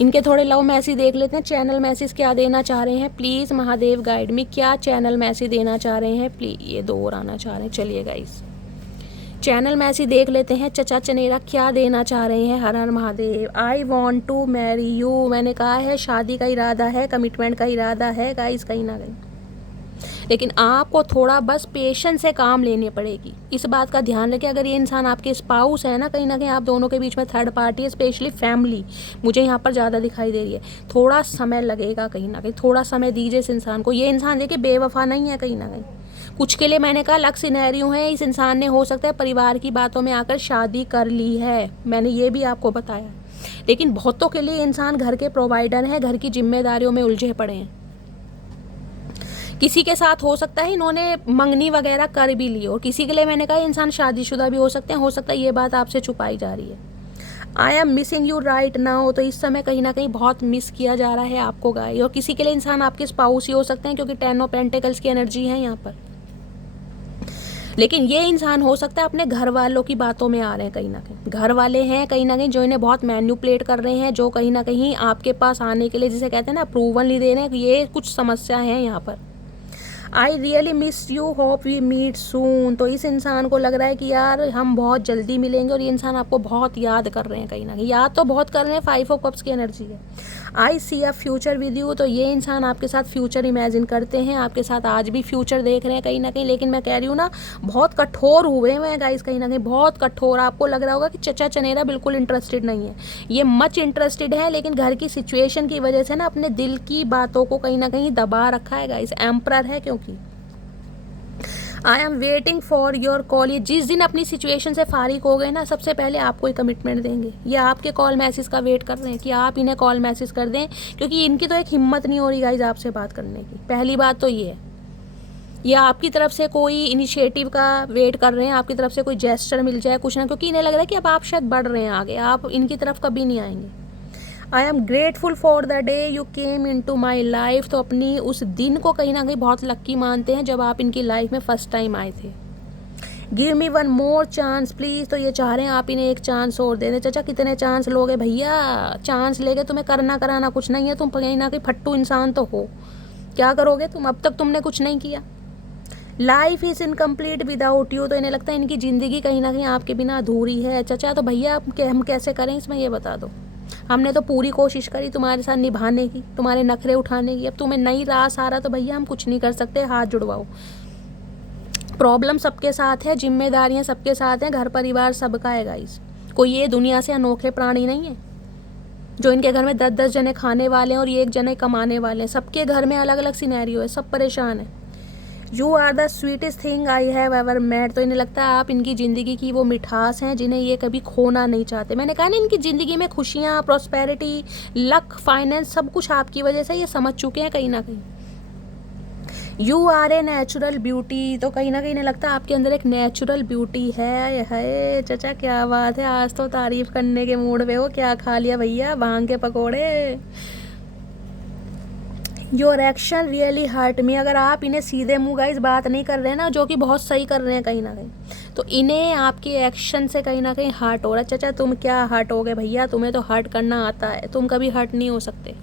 इनके थोड़े लव मैसेज देख लेते हैं, चैनल मैसेज क्या देना चाह रहे हैं। प्लीज़ महादेव गाइड में क्या चैनल मैसेज देना चाह रहे हैं। प्लीज़ ये 2 और आना चाह रहे हैं। चलिए गाइस चैनल मैसेज देख लेते हैं, चचा चनेरा क्या देना चाह रहे हैं। हर हर Mahadev. I want to marry you, मैंने कहा है शादी का इरादा है, कमिटमेंट का इरादा है गाइस कहीं ना कहीं, लेकिन आपको थोड़ा बस पेशेंस से काम लेनी पड़ेगी। इस बात का ध्यान रखें, अगर ये इंसान आपके स्पाउस है ना, कहीं आप दोनों के बीच में थर्ड पार्टी है, स्पेशली फैमिली मुझे यहाँ पर ज़्यादा दिखाई दे रही है। थोड़ा समय लगेगा कहीं ना कहीं, थोड़ा समय दीजिए इस इंसान को। ये इंसान देखिए बेवफा नहीं है कहीं ना कहीं। कुछ के लिए मैंने कहा लक सिनेरियो है, इस इंसान ने हो सकता है परिवार की बातों में आकर शादी कर ली है, मैंने ये भी आपको बताया। लेकिन बहुतों के लिए इंसान घर के प्रोवाइडर हैं, घर की जिम्मेदारियों में उलझे पड़े हैं। किसी के साथ हो सकता है इन्होंने मंगनी वगैरह कर भी ली, और किसी के लिए मैंने कहा इंसान शादीशुदा भी हो सकते हैं। हो सकता है ये बात आपसे छुपाई जा रही है। I am missing you right now, तो इस समय कहीं ना कहीं बहुत मिस किया जा रहा है आपको गाय। और किसी के लिए इंसान आपके स्पाउस ही हो सकते हैं क्योंकि 10 ऑफ पेंटिकल्स की एनर्जी है यहाँ पर। लेकिन ये इंसान हो सकता है अपने घर वालों की बातों में आ रहे हैं, कहीं ना कहीं घर वाले हैं कहीं ना कहीं जो इन्हें बहुत मैन्युपुलेट कर रहे हैं, जो कहीं ना कहीं आपके पास आने के लिए जिसे कहते हैं ना अप्रूवल नहीं दे रहे हैं। ये कुछ समस्या है यहाँ पर। I really miss you, hope we meet soon, तो इस इंसान को लग रहा है कि यार हम बहुत जल्दी मिलेंगे, और ये इंसान आपको बहुत याद कर रहे हैं कहीं ना कहीं, याद तो बहुत कर रहे हैं। 5 ऑफ कप्स की एनर्जी है। आई सी अ फ्यूचर विद यू, तो ये इंसान आपके साथ फ्यूचर इमेजिन करते हैं, आपके साथ आज भी फ्यूचर देख रहे हैं कहीं ना कहीं। लेकिन मैं कह रही हूँ ना बहुत कठोर हुए हैं गाइस कहीं ना कहीं, बहुत कठोर। आपको लग रहा होगा कि चचा चनेरा बिल्कुल इंटरेस्टेड नहीं है, ये मच इंटरेस्टेड है, लेकिन घर की सिचुएशन की वजह से ना अपने दिल की बातों को कहीं ना कहीं दबा रखा है गाइस। एम्परर है क्योंकि I am waiting for your call, ये जिस दिन अपनी सिचुएशन से फारिग हो गए ना सबसे पहले आपको ही कमिटमेंट देंगे। ये आपके कॉल मैसेज का वेट कर रहे हैं कि आप इन्हें कॉल मैसेज कर दें, क्योंकि इनकी तो एक हिम्मत नहीं हो रही गाइज आपसे बात करने की। पहली बात तो ये है, ये आपकी तरफ से कोई इनिशिएटिव का वेट कर रहे हैं, आपकी तरफ से कोई जेस्चर मिल जाए कुछ ना, क्योंकि इन्हें लग रहा है कि अब आप शायद बढ़ रहे हैं आगे, आप इनकी तरफ कभी नहीं आएंगे। I am grateful for the day you came into my life, तो अपनी उस दिन को कहीं ना कहीं बहुत लक्की मानते हैं जब आप इनकी लाइफ में फर्स्ट टाइम आए थे। Give me one more chance please, तो ये चाह रहे हैं आप इन्हें एक चांस और दे दें। चाचा कितने चांस लोगे भैया, चांस लेके तुम्हें करना कराना कुछ नहीं है, तुम कहीं ना कहीं फट्टू इंसान तो हो, क्या करोगे तुम, अब तक तुमने कुछ नहीं किया। Life is incomplete without you, तो इन्हें लगता है इनकी ज़िंदगी कहीं ना कहीं आपके बिना अधूरी है। चाचा तो भैया हम कैसे करें इसमें, ये बता दो। हमने तो पूरी कोशिश करी तुम्हारे साथ निभाने की, तुम्हारे नखरे उठाने की। अब तुम्हें नहीं रास आ रहा तो भैया हम कुछ नहीं कर सकते, हाथ जुड़वाओ। प्रॉब्लम सबके साथ है, जिम्मेदारियां सबके साथ हैं, घर परिवार सबका है गाइस। कोई ये दुनिया से अनोखे प्राणी नहीं है जो इनके घर में 10-10 जने खाने वाले हैं और ये 1 जने कमाने वाले हैं। सबके घर में अलग अलग सिनेरियो है, सब परेशान है। You are the sweetest thing I have ever met. तो इन्हें लगता है आप इनकी ज़िंदगी की वो मिठास हैं जिन्हें ये कभी खोना नहीं चाहते। मैंने कहा ना, इनकी ज़िंदगी में खुशियाँ, प्रॉस्पेरिटी, लक, फाइनेंस सब कुछ आपकी वजह से ये समझ चुके हैं कहीं ना कहीं। You are a natural beauty. तो कहीं ना कहीं इन्हें लगता है आपके अंदर एक नेचुरल ब्यूटी है। चचा क्या बात है, आज तो तारीफ करने के मूड पे हो। क्या खा लिया भैया, भांग के पकौड़े। Your action really hurt me. अगर आप इन्हें सीधे मुँह गाइस बात नहीं कर रहे हैं ना, जो कि बहुत सही कर रहे हैं कहीं ना कहीं, तो इन्हें आपके एक्शन से कहीं ना कहीं हर्ट हो रहा है। चचा तुम क्या हर्ट हो गए भैया, तुम्हें तो हर्ट करना आता है, तुम कभी हर्ट नहीं हो सकते।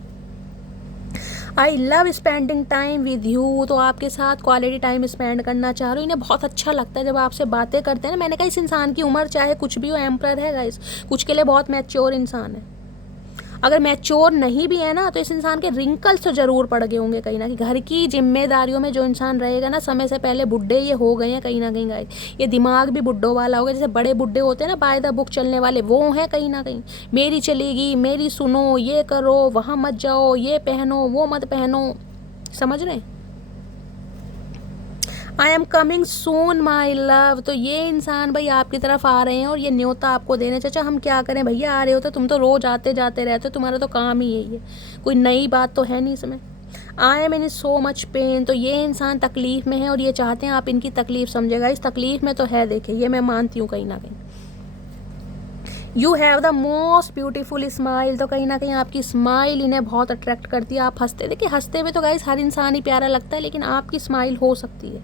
I love spending time with you. तो आपके साथ क्वालिटी टाइम स्पेंड करना चाह रही हूँ। इन्हें बहुत अच्छा लगता है जब आपसे बातें करते हैं ना। मैंने कहा इस इंसान की उम्र चाहे कुछ भी हो, एम्पर है गाइस, कुछ के लिए बहुत मैच्योर इंसान है। अगर मैच्योर नहीं भी है ना, तो इस इंसान के रिंकल्स तो ज़रूर पड़ गए होंगे कहीं ना कहीं। घर की जिम्मेदारियों में जो इंसान रहेगा ना, समय से पहले बुढ़े ये हो गए हैं कहीं ना कहीं गाइस। ये दिमाग भी बुढ़ों वाला हो गया, जैसे बड़े बुढ़े होते हैं ना बाय द बुक चलने वाले, वो हैं कहीं ना कहीं। मेरी चलेगी, मेरी सुनो, ये करो, वहाँ मत जाओ, ये पहनो, वो मत पहनो, समझ रहे हैं। I am coming soon my love. तो ये इंसान भाई आपकी तरफ आ रहे हैं और ये न्योता आपको देने। चाचा हम क्या करें भैया, आ रहे हो तो तुम तो रोज आते जाते रहते हो, तुम्हारा तो काम ही यही है, कोई नई बात तो है नहीं इसमें। I am in so much pain. तो ये इंसान तकलीफ़ में है और ये चाहते हैं आप इनकी तकलीफ़ समझेगा। इस तकलीफ़ में तो है, देखे ये मैं मानती हूँ कहीं ना कहीं। You have the most beautiful smile. तो कहीं ना कहीं आपकी स्माइल इन्हें बहुत अट्रैक्ट करती है। आप हंसते, देखिए हंसते हुए तो गाइस हर इंसान ही प्यारा लगता है, लेकिन आपकी स्माइल हो सकती है।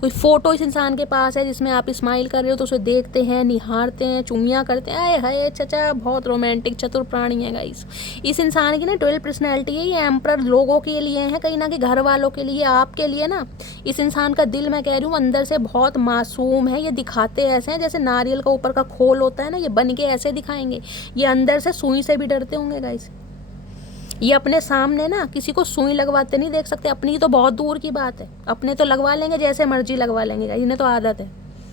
कोई फ़ोटो इस इंसान के पास है जिसमें आप स्माइल कर रहे हो तो उसे देखते हैं, निहारते हैं, चुम्मियाँ करते हैं। आए हाय चचा बहुत रोमांटिक चतुर प्राणी है गाइस। इस इंसान की ना 12 पर्सनैलिटी है। ये एम्पर लोगों के लिए है कहीं ना कहीं, घर वालों के लिए, आपके लिए ना। इस इंसान का दिल मैं कह रही हूँ अंदर से बहुत मासूम है। ये दिखाते ऐसे हैं जैसे नारियल का ऊपर का खोल होता है ना, ये बन के ऐसे दिखाएंगे। ये अंदर से सुई से भी डरते होंगे गाइस। ये अपने सामने ना किसी को सुई लगवाते नहीं देख सकते, अपनी तो बहुत दूर की बात है। अपने तो लगवा लेंगे जैसे मर्जी लगवा लेंगे, इन्हें तो आदत है।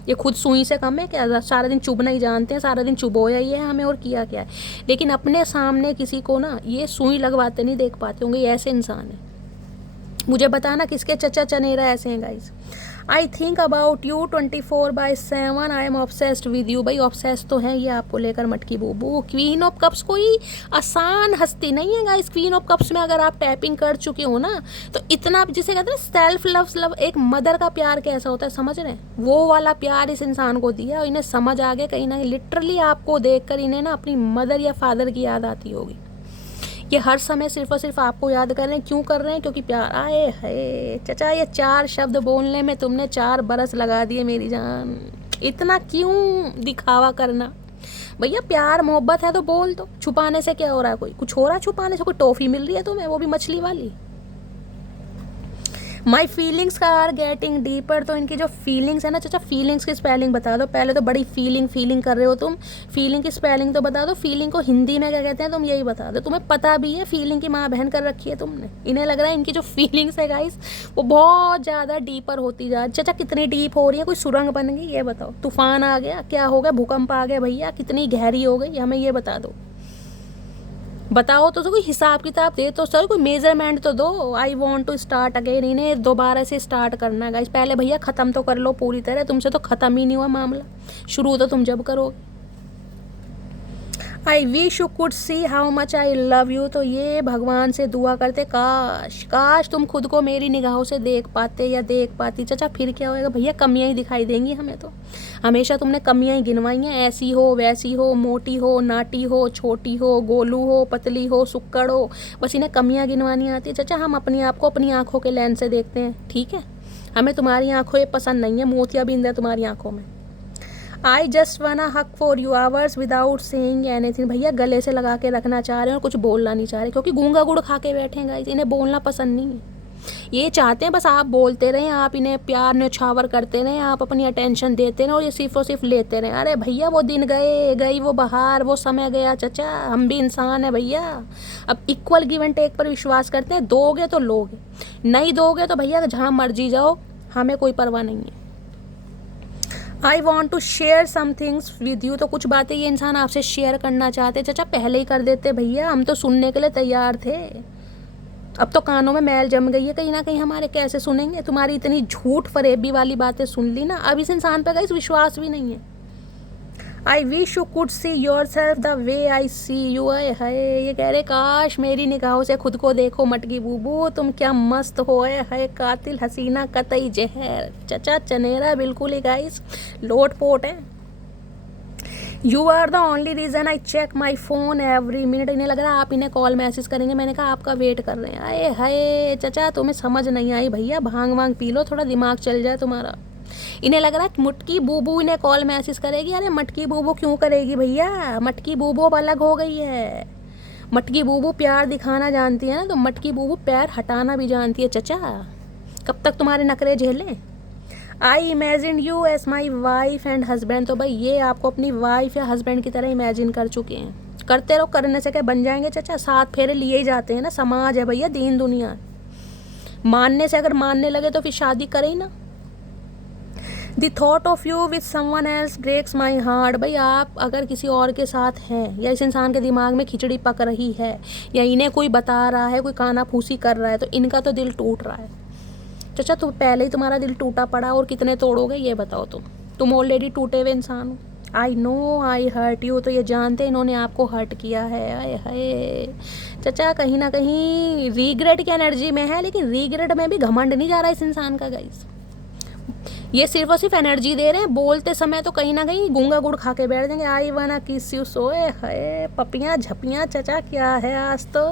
ये खुद सुई से कम है क्या, सारा दिन चुभना ही जानते हैं, सारा दिन चुभोया ही है हमें और किया क्या है। लेकिन अपने सामने किसी को ना ये सुई लगवाते नहीं देख पाते होंगे, ये ऐसे इंसान है। मुझे बताना किसके चचा चनेरा ऐसे हैं guys. I think about you 24/7। I am obsessed with you. भाई ऑब्सेस तो है ये आपको लेकर मटकी बूबू। क्वीन ऑफ कप्स कोई आसान हस्ती नहीं है गाइस। क्वीन ऑफ कप्स में अगर आप टैपिंग कर चुके हो ना, तो इतना जिसे कहते हैं सेल्फ लव, एक मदर का प्यार कैसा होता है समझ रहे हैं, वो वाला प्यार इस इंसान को दिया और इन्हें समझ आ गया कहीं ना कहीं। लिटरली आपको देखकर इन्हें ना अपनी मदर या फादर की याद आती होगी। ये हर समय सिर्फ और सिर्फ आपको याद कर रहे हैं। क्यों कर रहे हैं? क्योंकि प्यार। आए है चचा, ये 4 शब्द बोलने में तुमने 4 बरस लगा दिए मेरी जान। इतना क्यों दिखावा करना भैया? प्यार मोहब्बत है तो बोल दो। छुपाने से क्या हो रहा है? कोई कुछ हो रहा है छुपाने से? कोई टॉफी मिल रही है तुम्हें, वो भी मछली वाली? माई फीलिंग्स का आर गेटिंग डीपर। तो इनकी जो फीलिंग्स है ना, चाचा फीलिंग्स की स्पेलिंग बता दो। पहले तो बड़ी फीलिंग कर रहे हो तुम, फीलिंग की स्पेलिंग तो बता दो। फीलिंग को हिंदी में क्या कहते हैं तुम यही बता दो। तुम्हें पता भी है, फीलिंग की माँ बहन कर रखी है तुमने। इन्हें लग रहा है इनकी जो फीलिंग्स है गाइस वो बहुत ज़्यादा डीपर होती जा। चाचा कितनी डीप हो रही है? कोई सुरंग बन गई ये बताओ? तूफान आ गया? क्या हो गया? भूकंप आ गया भैया? कितनी गहरी हो गई हमें ये बता दो। बताओ तो कोई हिसाब किताब दे तो सर, कोई मेजरमेंट तो दो। I want to start again. इन्हें दोबारा से स्टार्ट करना है गाइस। पहले भैया ख़त्म तो कर लो पूरी तरह। तुमसे तो ख़त्म ही नहीं हुआ मामला, शुरू तो तुम जब करोगे। आई wish you could see how much I love you. तो ये भगवान से दुआ करते, काश तुम खुद को मेरी निगाहों से देख पाते या देख पाती। चाचा फिर क्या होएगा भैया? कमियां ही दिखाई देंगी हमें तो। हमेशा तुमने कमियां ही गिनवाई हैं, ऐसी हो वैसी हो, मोटी हो नाटी हो, छोटी हो गोलू हो, पतली हो सुक्कड़ हो, बस इन्हें कमियां गिनवानी आती है। चाचा हम अपने आप को अपनी आँखों के लेंस से देखते हैं, ठीक है? हमें तुम्हारी आँखों ये पसंद नहीं है, मोतियाबिंद है तुम्हारी आँखों में। आई जस्ट वाना हक for you hours without saying anything. भैया गले से लगा के रखना चाह रहे हैं और कुछ बोलना नहीं चाह रहे, क्योंकि गूंगा गुड़ खा के बैठे हैं गाइस। इन्हें बोलना पसंद नहीं है। ये चाहते हैं बस आप बोलते रहें, आप इन्हें प्यार न्यौछावर करते रहें, आप अपनी अटेंशन देते रहें और ये सिर्फ और सिर्फ लेते रहें। अरे भैया वो दिन गए, गई वो बहार, वो समय गया चचा, हम भी इंसान हैं भैया। अब इक्वल गिव एंड टेक पर विश्वास करते हैं, दोगे तो लोगे, नहीं दोगे तो भैया जहाँ मर्जी जाओ, हमें कोई परवाह नहीं है। I want to share some things with you, तो कुछ बातें ये इंसान आपसे शेयर करना चाहते। चचा पहले ही कर देते भैया, हम तो सुनने के लिए तैयार थे, अब तो कानों में मैल जम गई है कहीं ना कहीं हमारे, कैसे सुनेंगे? तुम्हारी इतनी झूठ फरेबी वाली बातें सुन ली ना, अब इस इंसान पर गाइस विश्वास भी नहीं है। I wish you could see yourself the way I see you. है ये कह रहे काश मेरी निगाहों से खुद को देखो मटकी बूबू, तुम क्या मस्त हो। है कातिल हसीना कतई जहर, चचा चनेरा बिल्कुल ही गाइस लोट पोट है। You are the only reason I check my phone every minute. इन्हें लग रहा है आप इन्हें कॉल मैसेज करेंगे, मैंने कहा आपका वेट कर रहे हैं। आए हाय चचा तुम्हें समझ नहीं आई भैया, भांग वांग पी लो, थोड़ा दिमाग चल जाए तुम्हारा। इन्हें लग रहा है मटकी बूबू इन्हें कॉल मैसेज करेगी। अरे मटकी बूबू क्यों करेगी भैया, मटकी बूबू अब अलग हो गई है। मटकी बूबू प्यार दिखाना जानती है ना, तो मटकी बूबू प्यार हटाना भी जानती है। चचा कब तक तुम्हारे नखरे झेलें? I imagine you as my wife and husband. तो भाई ये आपको अपनी वाइफ या हस्बैंड की तरह इमेजिन कर चुके हैं। करते रहो, करने से क्या बन जाएंगे चचा, साथ फेरे लिए ही जाते हैं ना, समाज है भैया, दीन दुनिया है। मानने से अगर मानने लगे तो फिर शादी करें ही ना। The thought of you with someone else breaks my heart. भाई आप अगर किसी और के साथ हैं, या इस इंसान के दिमाग में खिचड़ी पक रही है, या इन्हें कोई बता रहा है, कोई काना फूसी कर रहा है, तो इनका तो दिल टूट रहा है। चचा तो पहले ही तुम्हारा दिल टूटा पड़ा, और कितने तोड़ोगे ये बताओ। तुम ऑलरेडी टूटे हुए इंसान हो। I know I hurt you, तो ये जानते इन्होंने आपको हर्ट किया है। आए हाय चचा कहीं ना कहीं रीग्रेट की एनर्जी में है, लेकिन रीग्रेट में भी घमंड नहीं जा रहा इस इंसान का गाइस। ये सिर्फ और सिर्फ एनर्जी दे रहे हैं, बोलते समय तो कहीं ना कहीं गूंगा गुड़ खा के बैठ देंगे। आई वाना किस यू, सोए है पपियाँ झपियाँ। चचा क्या है आज तो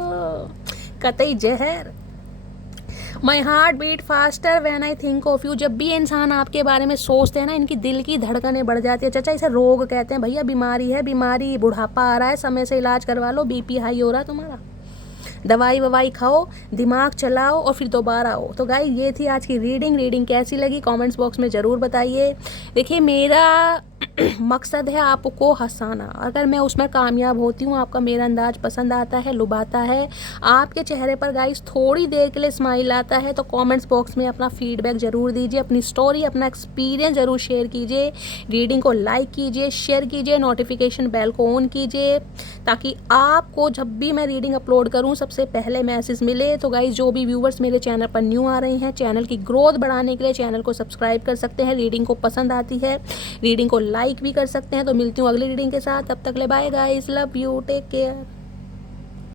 कतई जहर। My heart beat faster when I think of you. जब भी ये इंसान आपके बारे में सोचते हैं ना, इनकी दिल की धड़कनें बढ़ जाती है। चचा इसे रोग कहते हैं भैया, बीमारी है, बीमारी, बुढ़ापा आ रहा है, समय से इलाज करवा लो, बीपी हाई हो रहा है तुम्हारा, दवाई ववाई खाओ, दिमाग चलाओ और फिर दोबारा आओ। तो गाइस ये थी आज की रीडिंग कैसी लगी कमेंट्स बॉक्स में ज़रूर बताइए। देखिए मेरा मकसद है आपको हंसाना, अगर मैं उसमें कामयाब होती हूँ, आपका मेरा अंदाज पसंद आता है, लुभाता है, आपके चेहरे पर गाइस थोड़ी देर के लिए स्माइल आता है, तो कमेंट्स बॉक्स में अपना फीडबैक ज़रूर दीजिए, अपनी स्टोरी, अपना एक्सपीरियंस ज़रूर शेयर कीजिए, रीडिंग को लाइक कीजिए, शेयर कीजिए, नोटिफिकेशन बेल को ऑन कीजिए, ताकि आपको जब भी मैं रीडिंग अपलोड करूँ सबसे पहले मैसेज मिले। तो गाइस जो भी व्यूवर्स मेरे चैनल पर न्यू आ रहे हैं, चैनल की ग्रोथ बढ़ाने के लिए चैनल को सब्सक्राइब कर सकते हैं। रीडिंग को पसंद आती है, रीडिंग को लाइक भी कर सकते हैं। तो मिलती हूँ अगली रीडिंग के साथ, तब तक ले bye guys, love you, take care.